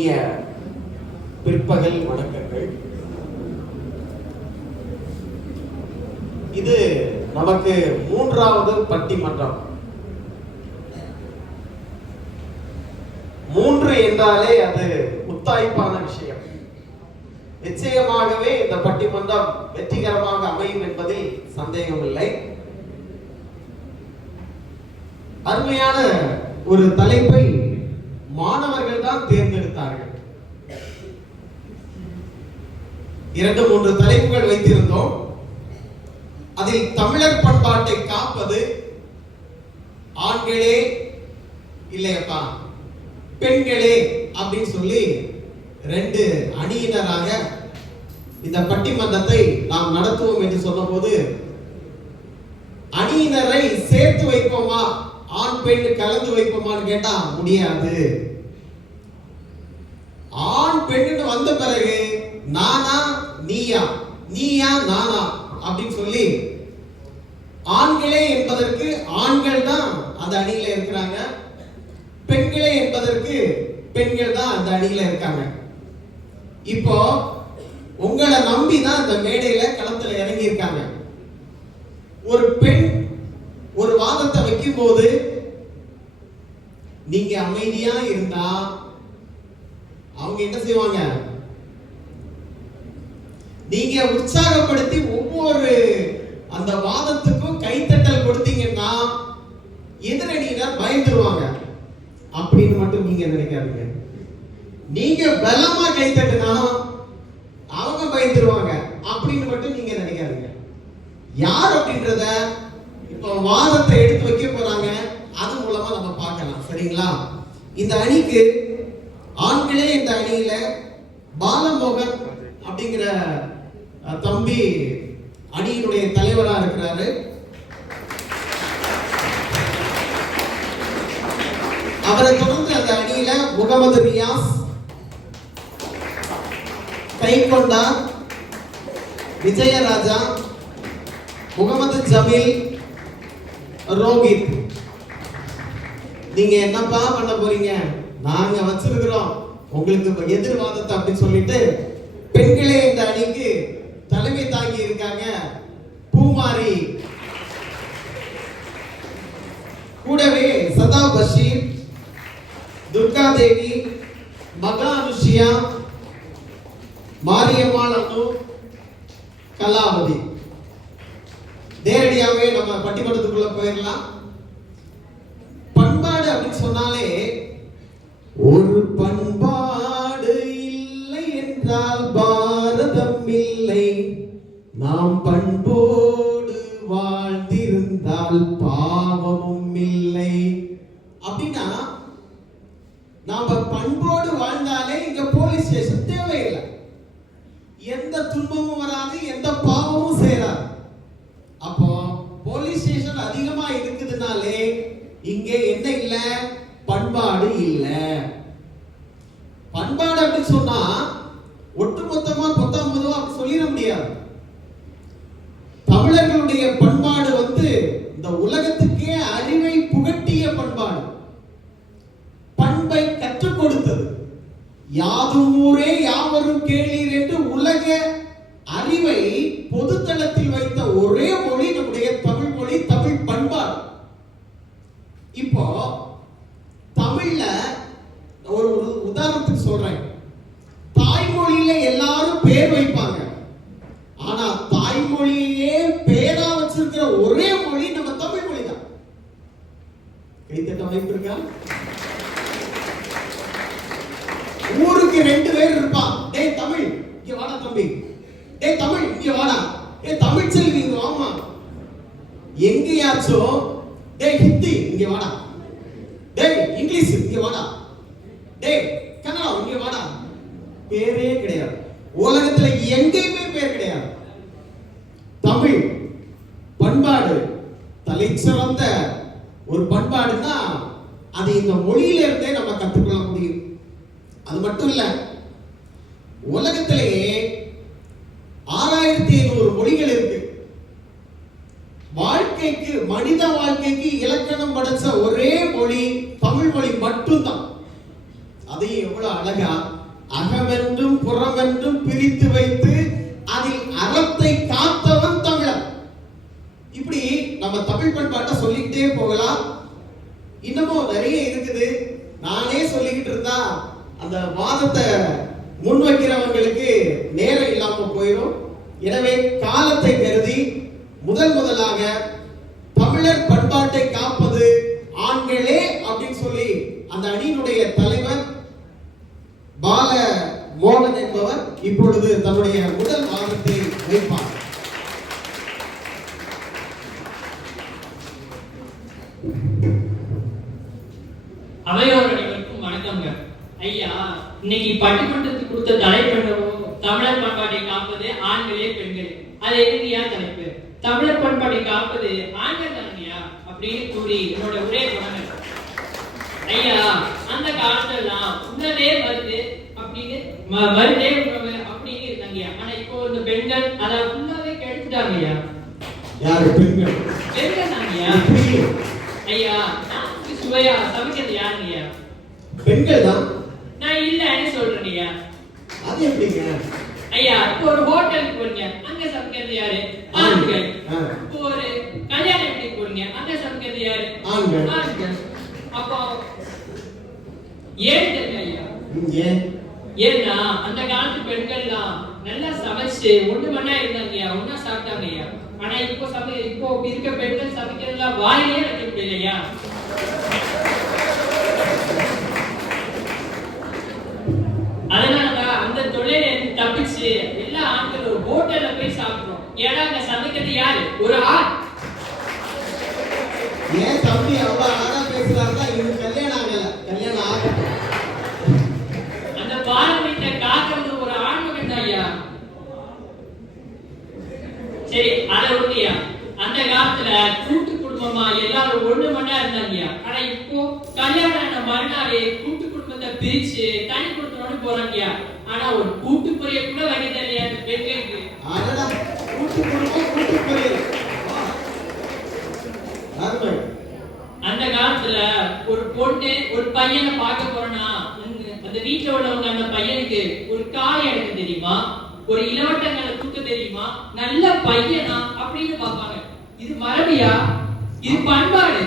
இனிய பிற்பகல் வணக்கங்கள். இது நமக்கு மூன்றாவது பட்டிமன்றம். 3 என்றாலே அது முத்தாய்ப்பான விஷயம். நிச்சயமாகவே இந்த பட்டிமன்றம் வெற்றிகரமாக அமையும் என்பதில் சந்தேகமில்லை. அருமையான ஒரு தலைப்பை மாணவர்கள் தான் தேர்ந்தெடுத்தார்கள். 2-3 தலைப்புகள் வைத்திருந்தோம். அதில் தமிழர் பண்பாட்டை காப்பது ஆண்களே இல்லையப்பா பெண்களே அப்படின்னு சொல்லி 2 அணியினராக இந்த பட்டிமன்றத்தை நாம் நடத்துவோம் என்று சொன்னபோது, அணியினரை சேர்த்து வைப்போமா, ஆண் பெண் கலந்து வைப்போமான்னு கேட்டா முடியாது. ஆண் பெண்ணு வந்த பிறகு நானா நீயா, நீயா நானா அப்படின்னு சொல்லி ஆண்களே என்பதற்கு ஆண்கள் தான் அந்த அணியில இருக்கிறாங்க, பெண்களே என்பதற்கு பெண்கள் தான் அந்த அணியில இருக்காங்க. இப்போ உங்களை நம்பி தான் இந்த மேடையில களத்துல இறங்கி இருக்காங்க. ஒரு பெண் ஒரு வாதத்தை வைக்கும் போது நீங்க அமைதியா இருந்தா அவங்க என்ன செய்வாங்க? நீங்க உற்சாகப்படுத்தி ஒவ்வொரு அந்த வாதத்துக்கும் கைத்தட்டல் கொடுத்தீங்கன்னா எதிரணியினர் பயந்துருவாங்க அப்படின்னு மட்டும் நீங்க நினைக்காதீங்க. நீங்க பலமா கைத்தட்டுனா அவங்க பயந்துருவாங்க அப்படின்னு மட்டும் நீங்க நினைக்காதீங்க. யார் அப்படின்றத இப்போ வாதத்தை எடுத்து வைக்க போறாங்க, அது மூலமா நம்ம பார்க்கலாம். சரிங்களா? இந்த அணிக்கு ஆண்களே இந்த அணியில பாலமோகன் அப்படிங்கிற தம்பி அணியினுடைய தலைவரா இருக்கிறாரு. அவரை தொடர்ந்து அந்த அணியில முகமது ரியாஸ், கைகொண்டா, விஜயராஜா, முகமது ஜமீல், ரோஹித். நீங்க என்னப்பா பண்ண போறீங்க? நாங்க வச்சிருக்கிறோம் உங்களுக்கு எதிர்வாதத்தை அப்படின்னு சொல்லிட்டு பெண்களே இந்த அணிக்கு தலைமை தாங்கி இருக்காங்க பூமாரி, கூடவே சதா பஷீர், துர்கா தேவி, மகா அனுஷியா, மாரியம்மாள் அண்ணு, கலாவதி. நேரடியாகவே நம்ம பட்டிமன்றத்துக்குள்ள போயிடலாம். பண்பாடு அப்படின்னு சொன்னாலே ஒரு பண்பாடு இல்லை என்றால் பாரதம் இல்லை, நாம் பண்போடு வாழ்ந்திருந்தால் பாவமும் இல்லை. அப்படின்னா நாம பண்போடு வாழ்ந்தாலே இங்க போலீஸ் ஸ்டேஷன் தேவையில்லை, எந்த துன்பமும் வராது, எந்த பாவமும் சேராது. அப்போ போலீஸ் ஸ்டேஷன் அதிகமா இருக்குதுனாலே இங்க என்ன இல்ல? பண்பாடு இல்ல. பண்பாடு அப்படின்னு சொன்னா ஒட்டுமொத்தமா 19 அப்படி சொல்லிட முடியாது. தமிழர்களுடைய பண்பாடு இந்த உலகத்துக்கே அறிவை புகட்டிய பண்பாடு, பண்பை கற்றுக் கொடுத்தது. யாதும் ஊரே யாவரும் கேளீர் என்று உலக அறிவை பொதுத்தளத்தில் வைத்த ஒரே மொழி நம்முடைய தமிழ் மொழி, தமிழ் பண்பாடு. இப்போ தமிழ்ல ஒரு உதாரணத்துக்கு சொல்றேன். தாய்மொழியில எல்லாரும் பேர் வைப்பாங்க, ஆனா தாய்மொழியே பேரா வச்சிருக்கிற ஒரே மொழி நம்ம தமிழ் மொழி தான். கைத்தட்ட வாய்ப்பு இருக்கா? ஊருக்கு 2 பேர் இருப்பான். டேய் தமிழ் இங்க வாடா தம்பி, டேய் தமிழ் இங்க வாடா, டேய் தமிழ் செல்வி இங்க வாமா. எங்கேயாச்சும் டேய் ஹிந்தி இங்க வாடா, டேய் இங்கிலீஷ் இங்க வாடா, டேய் கன்னடா இங்க வாடா. பேரே கிடையாது. உலகத்துல எங்கேயுமே பேர் கிடையாது. தமிழ் பண்பாடு தலைச்சிறந்த ஒரு பண்பாடுன்னா அது இந்த மொழியில இருந்தே நம்ம கற்றுக்கொள்ள முடியும். அது மட்டும் இல்ல, உலகத்திலேயே 6500 மொழிகள் இருக்கு. வாழ்க்கைக்கு, மனித வாழ்க்கைக்கு இலக்கணம் படைச்ச ஒரே மொழி தமிழ் மொழி மட்டும்தான். அதையும் எவ்வளவு அழகா அகமென்றும் புறமென்றும் பிரித்து வைத்து அதில் அறத்தை காத்தவன் தமிழன். இப்படி நம்ம தமிழ் பண்பாட்டை சொல்லிக்கிட்டே போகலாம். இன்னமும் நிறைய இருக்குது. நானே சொல்லிக்கிட்டு இருந்தா அந்த வாதத்தை முன்வைக்கிறவங்களுக்கு நேரம் இல்லாம போயிடும். எனவே காலத்தை கருதி முதலாக தமிழர் பண்பாட்டை காப்பது ஆண்களே அப்படின்னு சொல்லி அந்த அணியினுடைய தலைவர் பால மோகன் என்பவர் இப்பொழுது தன்னுடைய முதல் வாதத்தை வைப்பார். அவையோர்களுக்கும் வணக்கங்க. ஐயா, இன்னைக்கு பட்டிமன்றத்துக்கு கொடுத்த தலைப்பு தமிழர் பண்பாட்டை காப்பது ஆண்களே பெண்களே. அது எதுங்கயா தலைப்பு? தமிழர் பண்பாட்டை காப்பது ஆண்கள் தானங்கயா அப்படின்னு கூறி என்னோட உரையை தொடங்க. ஐயா, அந்த காலத்துலாம் உணவே வருது அப்படின்னு வருதே உணவு அப்படின்னு இருந்தாங்கய்யா. ஆனா இப்போ இந்த பெண்கள் அதை ஃபுல்லாவே கெடுத்துட்டாங்கய்யா. யாரு பெண்கள்? பெண்கள் தாங்கய்யா. ஐயா, நாக்கு சுவையா சமைக்கிறது யாருங்கய்யா? பெண்கள் தான். நான் இல்லன்னு சொல்றேன்யா. அது எப்படிங்க? ஐயா, இப்போ ஒரு ஹோட்டலுக்கு போறீங்க, அங்க சமைக்கிறது யாரு? ஆண்கள். இப்போ ஒரு கல்யாண வீட்டுக்கு போறீங்க, அங்க சமைக்கிறது யாரு? ஆண்கள். அப்போ ஏன் தெரியல ஐயா? ஏன்னா அந்த காலத்து பெண்கள்லாம் நல்லா சமைச்சு ஒண்ணு மண்ணா இருந்தாங்கய்யா, ஒண்ணா சாப்பிட்டாங்கய்யா. ஆனா இப்போ இருக்க பெண்கள் சமைக்கிறதுலாம் வாயிலே வைக்க முடியலையா? அதனாலதான் அந்த தொழில தப்பிச்சு எல்லா ஆண்களும் ஒரு ஹோட்டல்ல போய் சாப்பிடுறோம். ஏன்னா அங்க சமைக்கிறது யாரு? ஒரு ஆண். ஏன் தம்பி அவ்வளவு அழகா பேசுறாருன்னா இவனுக்கு கல்யாணம் ஆகல, கல்யாணம் ஆகல. அந்த பாரம்பரியத்தை காக்கிறது ஒரு ஆண்மகன் தான் ஐயா. சரி, அதை விட்டியா? அந்த காலத்துல கூட்டு குடும்பமா எல்லாரும் ஒண்ணு மண்ணா இருந்தாங்கய்யா. ஆனா இப்போ கல்யாணம் ஆன மறுநாளே கூட்டு குடும்பத்தை பிரிச்சு தனி குடும்பத்தோட போறாங்கய்யா. ஆனா ஒரு கூட்டு பொரிய கூட வைக்க தெரியல அந்த பெண்களுக்கு. அடடா, கூட்டு குடும்பம் கூட்டு பொரிய. அந்த காலத்துல ஒரு பொண்ணு ஒரு பையனை பார்க்க போறனா அந்த வீட்டுல உள்ளவங்க அந்த பையனுக்கு ஒரு காய் எடுக்க தெரியுமா, ஒரு இளவட்டங்களை தூக்க தெரியுமா, நல்ல பையனா அப்படின்னு பார்ப்பாங்க. இது மரபியா? இது பண்பாடு.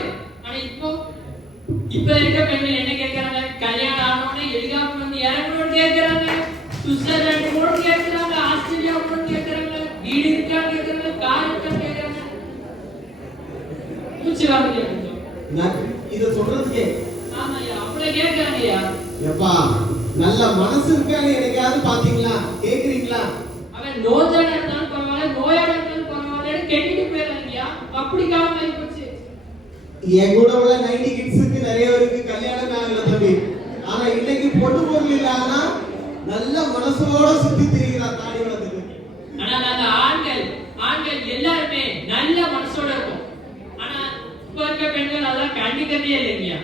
ஆனா இப்ப இருக்க பெண்கள் என்ன கேட்கறாங்க? கல்யாணம் ஆனோடனே எலிகாப்டர் வந்து இறங்கணும்னு கேட்கறாங்க, சுவிட்சர்லாந்து போகணும்னு கேட்கறாங்க, ஆஸ்திரேலியா போகணும்னு கேட்கறாங்க, வீடு இருக்கான்னு கேட்கறாங்க, கார் இருக்கான்னு கேட்கறாங்க. மூச்சு வாங்க இத சொல்றதுக்கே. ஆமாய்யா, அப்படியே கேட்கறாங்கய்யா. எப்பா நல்ல மனசு இருக்கான்னு எனக்காவது பாத்தீங்களா? கேக்குறீங்களா? அவன் நோயாளா இருந்தாலும் பரவாயில்ல, நோயாளா இருந்தாலும் பரவாயில்லன்னு கெட்டிட்டு போயிடறாங்கய்யா. அப்படி காலம் ஆகி போச்சு. என் கூட உள்ள 90 கிட்ஸுக்கு நிறைய பேருக்கு கல்யாணம் ஆகல தம்பி. ஆனா இன்னைக்கு பொண்ணு பொருள் இல்லாம நல்ல மனசோட சுத்தி திரிகிறா தாடி வளர்த்துக்கு. ஆனா நாங்க ஆண்கள் எல்லாருமே நல்ல மனசோட இருக்கும். ஆனா இப்ப இருக்க பெண்கள் அதெல்லாம் கண்டிக்கிறதே இல்லைங்கய்யா.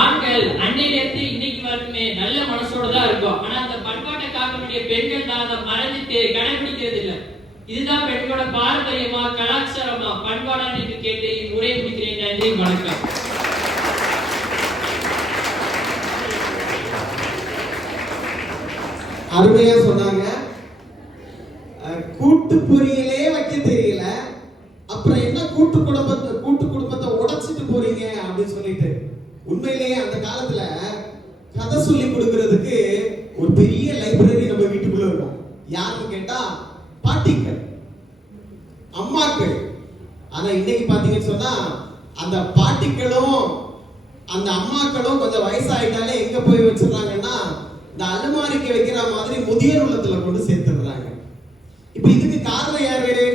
ஆண்கள் அன்னையிலிருந்து இன்னைக்கு வரைக்குமே நல்ல மனசோட தான் இருக்கும். ஆனா அந்த பண்பாட்டை காக்க வேண்டிய பெண்கள் தான் அதை மறந்துட்டு கடைபிடிக்கிறது இல்லை. இதுதான் பெண்களோட பாரம்பரியமா, கலாச்சாரமா, பண்பாடா என்று கேட்டு உரையை முடிக்கிறேன். நன்றி, வணக்கம். அருமையா சொன்னாங்க. கூட்டு பொரியலே வைக்க தெரியல, அப்புறம் என்ன கூட்டு குடும்பத்தை உடைச்சிட்டு போறீங்க அப்படின்னு சொல்லிட்டு. உண்மையிலேயே அந்த காலத்துல கதை சொல்லி கொடுக்கிறதுக்கு ஒரு பெரிய லைப்ரரி நம்ம வீட்டுக்குள்ள இருக்கும். யாருன்னு கேட்டா பாட்டிகள், அம்மாக்கள். ஆனா இன்னைக்கு பாத்தீங்கன்னு சொன்னா அந்த பாட்டிகளும் அந்த அம்மாக்களும் கொஞ்சம் வயசாயிட்டாலே எங்க போய் வச்சிருக்காங்கன்னா இந்த அலுமாரிக்கு வைக்கிற மாதிரி முதியோர் உள்ளத்துல கொண்டு சேர்த்துடுறாங்க. இப்ப இதுக்கு காரணம் யாரு?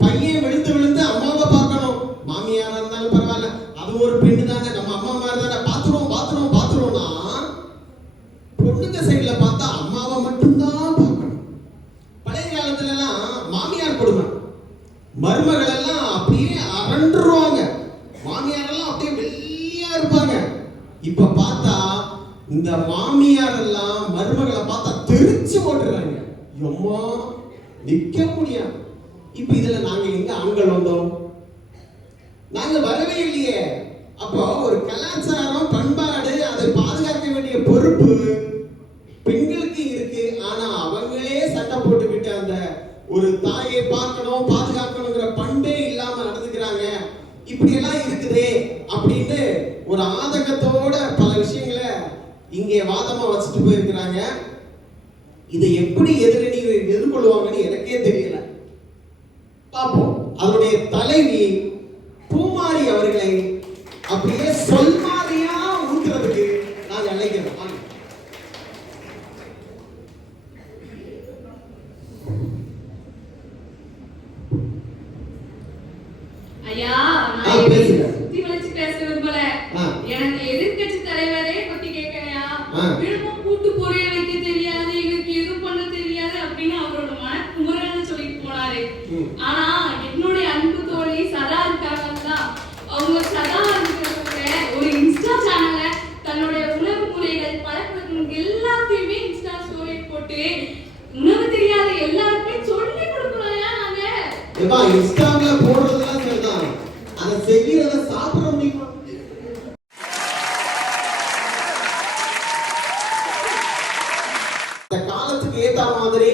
பையன் விழுந்து விழுந்து அம்மாவை பார்க்கணும். மாமியாரா இருந்தாலும் பரவாயில்ல, அது ஒரு பெண்ணு தானே, நம்ம அம்மா மாதிரி தானே, பாத்துருவோம்னா பொண்ணுங்க சைட்ல பார்த்தா அம்மாவை மட்டும்தான் பார்க்கணும். பழைய காலத்துல எல்லாம் மாமியார் கொடுமை, மருமகள் எல்லாம் அப்படியே அரண்டுருவாங்க, மாமியார் எல்லாம் அப்படியே வெள்ளையா இருப்பாங்க. இப்ப பார்த்தா இந்த மாமியார் எல்லாம் மருமகளை பார்த்தா தெரிச்சு போட்டுறாங்க. எம்மா நிக்க முடியாது. இப்ப இதுல நாங்க எங்க ஆண்கள் வந்தோம்? நாங்க வரவே இல்லையே. அப்போ ஒரு கலாச்சாரம், பண்பாடு, அதை பாதுகாக்க வேண்டிய பொறுப்பு பெண்களுக்கு இருக்கு. ஆனா அவங்களே சண்டை போட்டுக்கிட்டு அந்த ஒரு தாயை பார்க்கணும், பாதுகாக்கணுங்கிற பண்பே இல்லாம நடந்துக்கிறாங்க. இப்படி எல்லாம் இருக்குதே அப்படின்னு ஒரு ஆதங்கத்தோட பல விஷயங்களை இங்கே வாதமா வச்சுட்டு போயிருக்கிறாங்க. இதை எப்படி எதிரணி எதிர்கொள்வாங்கன்னு எனக்கே தெரியல. பார்ப்போம். அதனுடைய தலைவி பூமாரி அவர்களை அப்படியே சொல்மாரியா ஊத்துறதுக்கு நான் அழைக்கிறேன். ஐயா, நான் பேசுறேன். சுத்தி வளைச்சு பேச விரும்பல. எனக்கு எதிர்க்கட்சி தலைவரே பத்தி கேட்கலையா? விழுப்பும் கூட்டு பொரியல் வைக்க தெரியாது, எனக்கு எது பண்ண தெரியாது அப்படின்னு அவரோட மனக்குமுறன்னு சொல்லிட்டு போனாரு. ஆனா என்னுடைய அன்பு தோழி சதா இருக்காங்கல்ல, அவங்க சதா இருக்கிறவங்க ஒரு இன்ஸ்டா சேனல்ல தன்னுடைய உணவு முறைகள் பழக்கங்கள் எல்லாத்தையுமே இன்ஸ்டா ஸ்டோரி போட்டு உணவு தெரியாத எல்லாருக்குமே சொல்லி கொடுக்கலையா? நாங்க ஏப்பா இன்ஸ்டால போடுறதெல்லாம் சரிதான், அதை செய்யறத சாப்பிட முடியுமா? இந்த காலத்துக்கு ஏத்த மாதிரி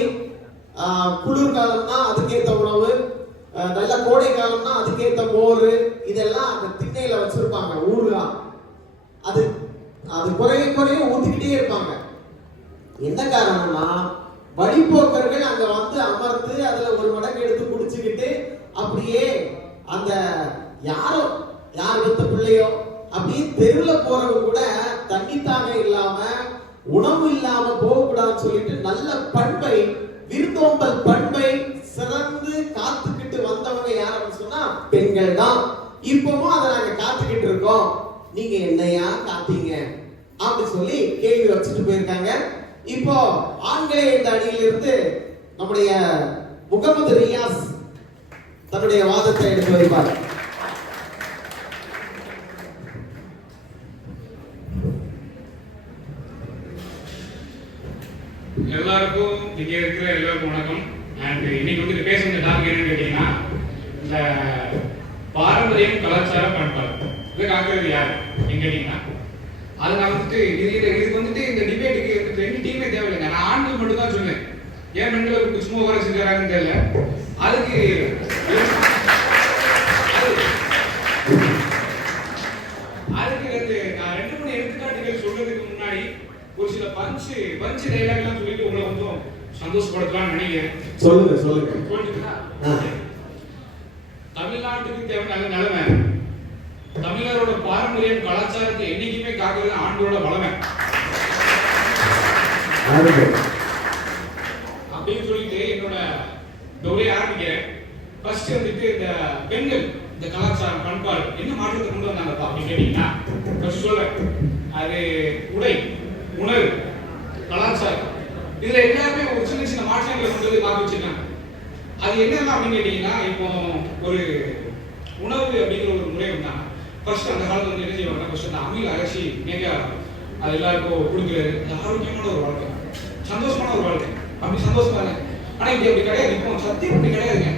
குளிர் காலம்னா அதுக்கேத்த உணவு, நல்ல கோடை காலம்னா அதுக்கேத்த மோர், இதெல்லாம் அந்த திண்ணையில வச்சிருப்பாங்க. ஊறுகாய் அது அது குறைய குறைய ஊத்திக்கிட்டே இருப்பாங்க. என்ன காரணம்னா வழிபோக்கர்கள் அங்க வந்து அமர்ந்து அதுல ஒரு மடங்கு எடுத்து குடிச்சுக்கிட்டு அப்படியே அந்த யார் பெத்த பிள்ளையோ அப்படியே தெருவில் போறவங்க கூட தண்ணி தாகம் இல்லாம உணவு இல்லாம போகக்கூடாதுன்னு சொல்லிட்டு நல்ல பண்பை, விருந்தோம்பல் பண்பை சிறந்து காத்துக்கிட்டு வந்தவங்க யாருன்னு சொன்னா பெண்கள் தான். இப்பவும் அதை நாங்க காத்துக்கிட்டு இருக்கோம். நீங்க என்னையா காத்தீங்க அப்படி சொல்லி கேள்வி வச்சுட்டு போயிருக்காங்க. இப்போ ஆண்களே இந்த அணியிலிருந்து நம்முடைய முகமது ரியாஸ் தன்னுடைய வாதத்தை எடுத்து வைப்பார். எல்லாருக்கும் இங்கே இருக்கிற எல்லாருக்கும் வணக்கம். அண்ட் இன்னைக்கு வந்து பேச வேண்டிய டாபிக் என்னன்னு கேட்டீங்கன்னா, இந்த பாரம்பரியம், கலாச்சாரம், பண்பாடு இதை காக்கிறது யார் கேட்டீங்கன்னா, அது நான் வந்துட்டு இதுக்கு வந்துட்டு இந்த டிபேட்டுக்கு வந்துட்டு ரெண்டு டீமே தேவையில்லைங்க. நான் ஆண்கள் மட்டும் தான் சொன்னேன். ஏன் பெண்களுக்கு சும்மா உட்கார செஞ்சாராங்கன்னு தெரியல. அதுக்கு நான் 2-3 எடுத்துக்காட்டுகள் சொல்றதுக்கு முன்னாடி ஒரு சில பஞ்ச் டைலாக் எல்லாம் சொல்லிட்டு உங்களை கொஞ்சம் சந்தோஷப்படுத்தலாம்னு நினைக்கிறேன். சொல்லுங்க. தமிழ்நாட்டுக்கு தேவை நல்ல நிலைமை. தமிழரோட பாரம்பரியம், கலாச்சாரத்தை என்னைக்குமே காக்கிறது ஆண்டோட வளமை அப்படின்னு சொல்லிட்டு என்னோட உரையை ஆரம்பிக்கிறேன். ஃபர்ஸ்ட் வந்துட்டு இந்த பெண்கள் இந்த கலாச்சாரம், பண்பாடு என்ன மாற்றத்தை கொண்டு வந்தாங்கப்பா அப்படின்னு கேட்டீங்கன்னா, ஃபர்ஸ்ட் சொல்றேன், அது உடை, உணவு, கலாச்சாரம், இதுல எல்லாருமே ஒரு சின்ன சின்ன மாற்றங்களை கொண்டு வந்து பார்க்க வச்சிருக்காங்க. அது என்னென்ன அப்படின்னு கேட்டீங்கன்னா, இப்போ ஒரு உணவு அப்படிங்கிற ஒரு முறை வந்தாங்க. ஃபர்ஸ்ட் அந்த காலத்துல வந்து என்ன செய்வாங்கன்னா, ஃபர்ஸ்ட் அந்த அம்மியில் அரைச்சி நிறையா அது எல்லாருக்கும் கொடுக்குறது. அது ஆரோக்கியமான ஒரு வாழ்க்கை, சந்தோஷமான ஒரு வாழ்க்கை. அப்படி சந்தோஷமா இல்லை. ஆனா இப்படி அப்படி கிடையாது. இப்போ சத்தியம் அப்படி கிடையாதுங்க.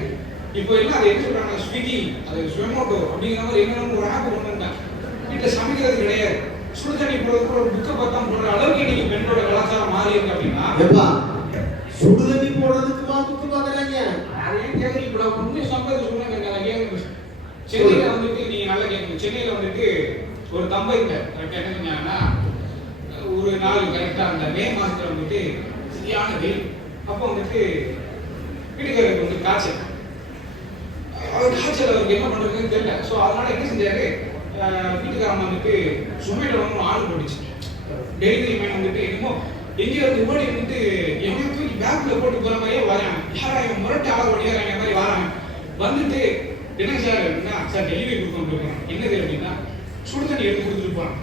இப்போ எல்லாம் அதை என்ன சொல்றாங்க, ஸ்விக்கி, அது ஸ்வெமோட்டோ அப்படிங்கிற மாதிரி என்னென்ன ஒரு ஆப் கொண்டு வந்தாங்க. வீட்டில் சமைக்கிறது கிடையாது. சுடு தண்ணி போடுறது ஒரு புக்கை பார்த்தா போடுற அளவுக்கு இன்னைக்கு பெண்ணோட கலாச்சாரம் மாறி இருக்கு. அப்படின்னா சுடு தண்ணி போடுறதுக்கு புக்கு பாக்குறாங்க. அது ஏன் கேட்குறீங்க? இப்போ உண்மையை சம்பளத்தை சொன்னாங்க. சென்னையில வந்துட்டு நீங்க நல்லா கேட்கணும். சென்னையில வந்துட்டு ஒரு தம்பதிங்க கரெக்டா என்ன செஞ்சாங்கன்னா, ஒரு நாள் கரெக்டா அந்த மே மாசத்துல வந்துட்டு சரியான வெயில். அப்போ வந்துட்டு வீட்டுக்காரருக்கு வந்து காய்ச்சல். அவர் காய்ச்சல் அவருக்கு என்ன பண்றதுன்னு தெரியல. ஸோ அதனால என்ன செஞ்சாரு, வீட்டுக்காரன் வந்துட்டு சொமேட்டோ வந்து ஆர்டர் போட்டுச்சு. டெலிவரி மேன் வந்துட்டு என்னமோ எங்கேயோ இருந்து ஓடி வந்துட்டு எவ்வளோ தூக்கி பேக்ல போட்டு போற மாதிரியே வராங்க. யாராவது முரட்டு ஆள ஓடியாராங்க மாதிரி வராங்க. வந்துட்டு என்ன சார் அப்படின்னா, சார் டெலிவரி கொடுக்கணும். என்னது அப்படின்னா, சுடு தண்ணி எடுத்து கொடுத்துட்டு போறாங்க.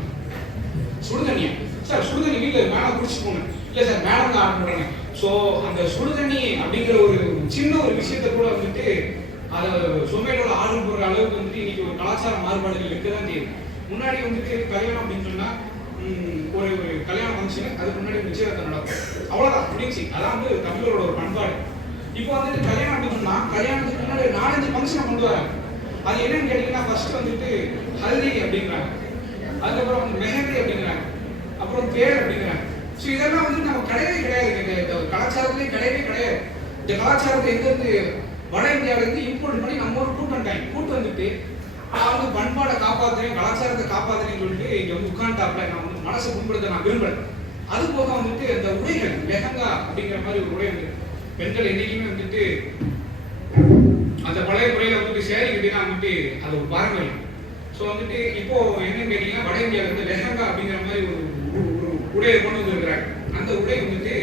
சுடு தண்ணியா சார்? சுடு தண்ணி வீட்டில் மேடம் குடிச்சிட்டு போங்க. இல்லை சார், மேடம் தான் ஆர்டர் பண்ணுறாங்க. ஸோ அந்த சுடு தண்ணி அப்படிங்கிற ஒரு சின்ன ஒரு விஷயத்த கூட வந்துட்டு அதை சொமேட்டோட ஆர்டர் போடுற அளவுக்கு வந்துட்டு இன்னைக்கு ஒரு கலாச்சார மாறுபாடுகள் இருக்க தான் தெரியுது. முன்னாடி வந்துட்டு கல்யாணம் அப்படின்னு சொன்னா ஒரு கல்யாண ஃபங்க்ஷன், அதுக்கு முன்னாடி நிச்சயதார்த்தம் நடக்கும், அவ்வளோதான் முடிஞ்சு. அதான் வந்து தமிழரோட ஒரு பண்பாடு. இப்போ வந்துட்டு கல்யாணம் அப்படின்னு சொன்னா கல்யாணத்துக்கு முன்னாடி 4-5 ஃபங்க்ஷனை கொண்டு வராங்க. அது என்னன்னு கேட்டீங்கன்னா ஃபர்ஸ்ட் வந்துட்டு ஹல்தி அப்படிங்கிறாங்க, அதுக்கப்புறம் மெஹந்தி அப்படிங்கிறாங்க, அப்புறம் பேர் அப்படிங்கிறாங்க. ஸோ இதெல்லாம் வந்து நம்ம கிடையவே கிடையாது, இந்த கலாச்சாரத்திலே கிடையவே கிடையாது. இந்த கலாச்சாரத்தை எங்கேருந்து வட இந்தியாவிலேருந்து இம்போர்ட் பண்ணி நம்ம ஒரு கூட்டு வந்துட்டு நான் வந்து பண்பாடை காப்பாற்றுறேன், கலாச்சாரத்தை காப்பாற்றுறேன்னு சொல்லிட்டு இங்கே வந்து உட்காந்துட்டாப்ல நான் வந்து மனசை புண்படுத்த நான் விரும்புகிறேன். அது போக வந்துட்டு அந்த உடைகள் லெஹங்கா அப்படிங்கிற மாதிரி ஒரு உடை வந்து பெண்கள் என்றைக்குமே வந்துட்டு அந்த பழைய முறையில் வந்துட்டு சேரி கட்டினா வந்துட்டு அது ஒரு பாரம்பரியம். ஸோ வந்துட்டு இப்போ என்னன்னு கேட்டீங்கன்னா வட இந்தியாவில் வந்து லெஹங்கா அப்படிங்கிற மாதிரி ஒரு உடையை கொண்டு வந்துருக்கிறாங்க. அந்த உடை வந்துட்டு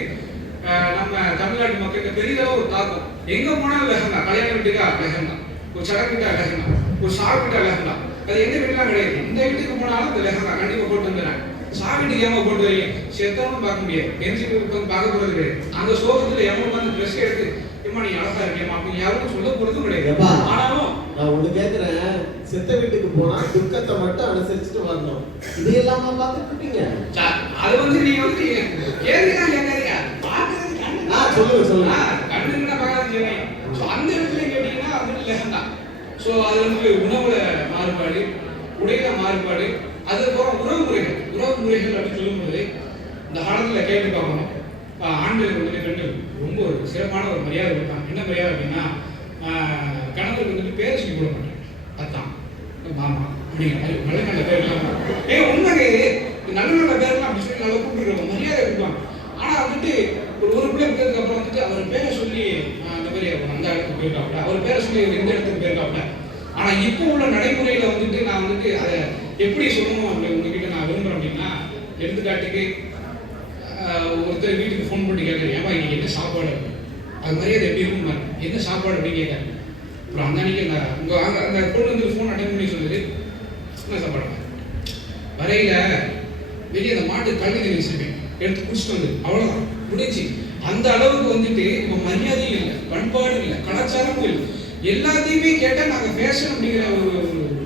நம்ம தமிழ்நாட்டு மக்களுக்கு பெரிதளவு ஒரு தாக்கம். எங்க போனாலும் லெஹங்கா, கல்யாண வீட்டுக்கா லெஹங்கா, ஒரு சடங்குக்கா லெஹங்கா, ஒரு சாப்பிட்டா லெஹங்கா, அது எந்த வீட்டுலாம் கிடையாது. இந்த வீட்டுக்கு போனாலும் அந்த லெஹங்கா கண்டிப்பா போட்டு வந்துடுறாங்க. சாப்பிட்டு ஏமா போட்டு வரீங்க, செத்தவனும் பார்க்க முடியாது, எரிஞ்சுட்டு பார்க்க போறது கிடையாது. அந்த சோகத்துல எவனும் வந்து ட்ரெஸ் எடுத்து ஏமா நீ அழகா இருக்கேமா அப்படின்னு யாரும் சொல்ல போறதும் கிடையாது. ஆனாலும் நான் ஒண்ணு கேக்குறேன், செத்த வீட்டுக்கு போனா துக்கத்தை மட்டும் அனுசரிச்சுட்டு வரணும், இது எல்லாமா பார்த்துட்டு இருப்பீங்க? அது வந்து நீங்க வந்து கேள்விதான் கேட்காதீங்க, பாக்குறது சொல்லுங்க கண்ணுன்னா பார்க்காத செய்யணும். ஸோ அந்த இடத்துல கேட்டீங்கன்னா வந்து லெஹங்கா. ஸோ அது வந்து உணவுல மாறுபாடு, உடையில மாறுபாடு, அதுக்கப்புறம் உறவு முறைகள் அப்படின்னு சொல்லும்போது இந்த காலத்துல கேட்டு பார்க்கணும். ஆண்களுக்கு வந்துட்டு பெண்கள் ரொம்ப ஒரு சிறப்பான ஒரு மரியாதை கொடுப்பாங்க. என்ன மரியாதை அப்படின்னா கணவருக்கு வந்துட்டு பேர் சொல்லி கொடுக்க மாட்டாங்க, அதான் மாமா அப்படிங்கிற மாதிரி நல்ல நல்ல பேர்லாம் உண்மைக்கு நல்ல நல்ல பேர்லாம் அப்படி சொல்லி நல்லா கூப்பிட்டு மரியாதை கொடுப்பாங்க. ஆனா வந்துட்டு ஒரு பிள்ளை இருக்கிறதுக்கு அப்புறம் வந்துட்டு அவர் பேரை சொல்லி அந்த மாதிரி அந்த இடத்துக்கு போயிருக்காப்ல, அவர் பேரை சொல்லி இந்த இடத்துக்கு போயிருக்காப்ல. ஆனா இப்போ உள்ள நடைமுறையில வந்துட்டு நான் வந்துட்டு அதை எப்படி சொல்லணும் அப்படி உங்ககிட்ட நான் விரும்புறேன் அப்படின்னா, எடுத்துக்காட்டுக்கு ஒருத்தர் வீட்டுக்கு ஃபோன் பண்ணி கேட்குறேன், ஏமா இன்னைக்கு என்ன சாப்பாடு, அது மாதிரி அது எப்படி இருக்கும், என்ன சாப்பாடு அப்படின்னு கேட்குறேன். அப்புறம் அந்த அன்னைக்கு அந்த பொண்ணு வந்து ஃபோன் அட்டன் பண்ணி சொல்லுது, என்ன சாப்பாடு வரையில வெளியே அந்த மாட்டு கல்வி தண்ணி வச்சிருக்கேன் எடுத்து குடிச்சிட்டு வந்து அவ்வளோதான் முடிஞ்சு. அந்த அளவுக்கு வந்துட்டு இப்போ மரியாதையும் இல்லை, பண்பாடும் இல்லை, கலாச்சாரமும் இல்லை. எல்லாத்தையுமே கேட்டால் நாங்கள் ஃபேஷன் அப்படிங்கிற ஒரு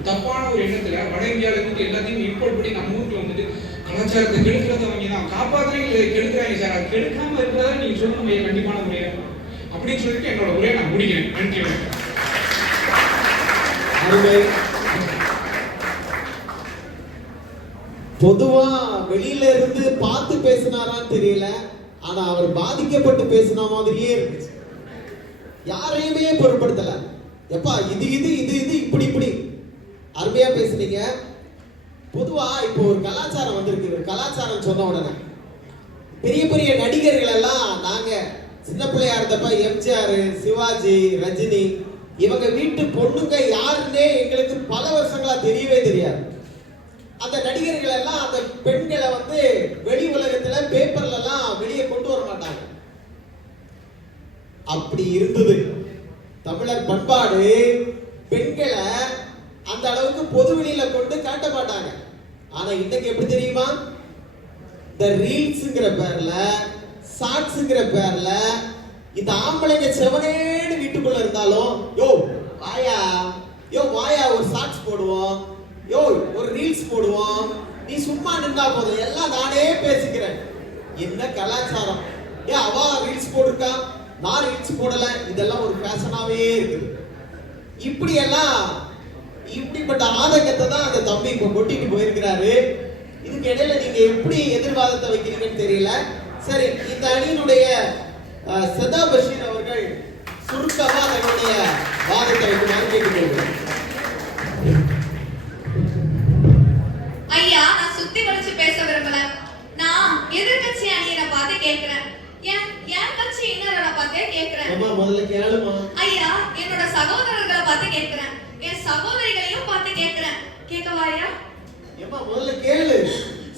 தப்பான ஒரு எண்ணத்தில் வட இந்தியாவில் இருந்து எல்லாத்தையுமே இம்போர்ட் பண்ணி நம்ம ஊருக்கு வந்துட்டு கலாச்சாரத்தை கெடுக்கிறத அவங்க தான் காப்பாற்றுறீங்க, கெடுக்கிறாங்க சார். அது கெடுக்காம இருக்கிறதா நீங்கள் சொல்லணும் கண்டிப்பான முறையா அப்படின்னு சொல்லிட்டு என்னோட உரையை நான் முடிக்கிறேன். நன்றி. பொதுவா வெளியில இருந்து பார்த்து பேசினாரான்னு தெரியல, ஆனா அவர் பாதிக்கப்பட்டு பேசின மாதிரியே இருந்துச்சு. யாரையுமே பொருட்படுத்தல, எப்பா இது இது இது இது இப்படி இப்படி அருமையா பேசுனீங்க. பொதுவா இப்போ ஒரு கலாச்சாரம் வந்திருக்கு. ஒரு கலாச்சாரம் சொன்ன உடனே பெரிய பெரிய நடிகர்கள் எல்லாம் நாங்க சின்ன பிள்ளையா இருந்தப்ப எம்ஜிஆர், சிவாஜி, ரஜினி இவங்க வீட்டு பொண்ணுங்க யாருன்னே எங்களுக்கு பல வருஷங்களா தெரியவே தெரியாது. அந்த நடிகர்கள் எல்லாம் அந்த பெண்களை வந்து வெளி உலகத்துல பேப்பர்ல எல்லாம் வெளியே கொண்டு வர மாட்டாங்க. அப்படி இருந்தது தமிழர் பண்பாடு. பெண்களை அந்த அளவுக்கு பொது வெளியில கொண்டு காட்ட மாட்டாங்க. ஆனா இன்னைக்கு எப்படி தெரியுமா, இந்த ரீல்ஸ்ங்கிற பேர்ல, ஷார்ட்ஸ்ங்கிற பேர்ல இந்த ஆம்பளைங்க செவனேன்னு வீட்டுக்குள்ள இருந்தாலும் யோ வாயா ஒரு ஷார்ட்ஸ் போடுவோம், யோ ஒரு ரீல்ஸ் போடுவோம், நீ சும்மா நின்றா போதும் எல்லாம் நானே பேசிக்கிறேன். என்ன கலாச்சாரம்! அவ ரீல்ஸ் போட்டிருக்கா, நான் ரீல்ஸ் போடல, இதெல்லாம் ஒரு ஃபேஷனாவே இருக்குது. இப்படிப்பட்ட ஆதங்கத்தை தான் அந்த தம்பி இப்ப கொட்டிட்டு போயிருக்கிறாரு. இதுக்கு இடையில நீங்க எப்படி எதிர்வாதத்தை வைக்கிறீங்கன்னு தெரியல. சரி, இந்த அணியினுடைய சதா பஷீர் அவர்கள் சுருக்கமா தன்னுடைய வாதத்தை வைக்குமாறு கேட்டுக்கொள்கிறேன். ஐயா, நான் சுத்தி வளைச்சு பேச விரும்பல. நான் எதிர்கட்சி அணியை பார்த்து கேட்கிறேன், என் கட்சி இன்னொரு பார்த்தே கேட்கிறேன். முதல்ல கேளுமா. ஐயா, என்னோட சகோதரர்களை பார்த்து கேட்கிறேன், என் சகோதரிகளையும் பார்த்து கேட்கிறேன். கேட்கவா ஐயா? முதல்ல கேளு.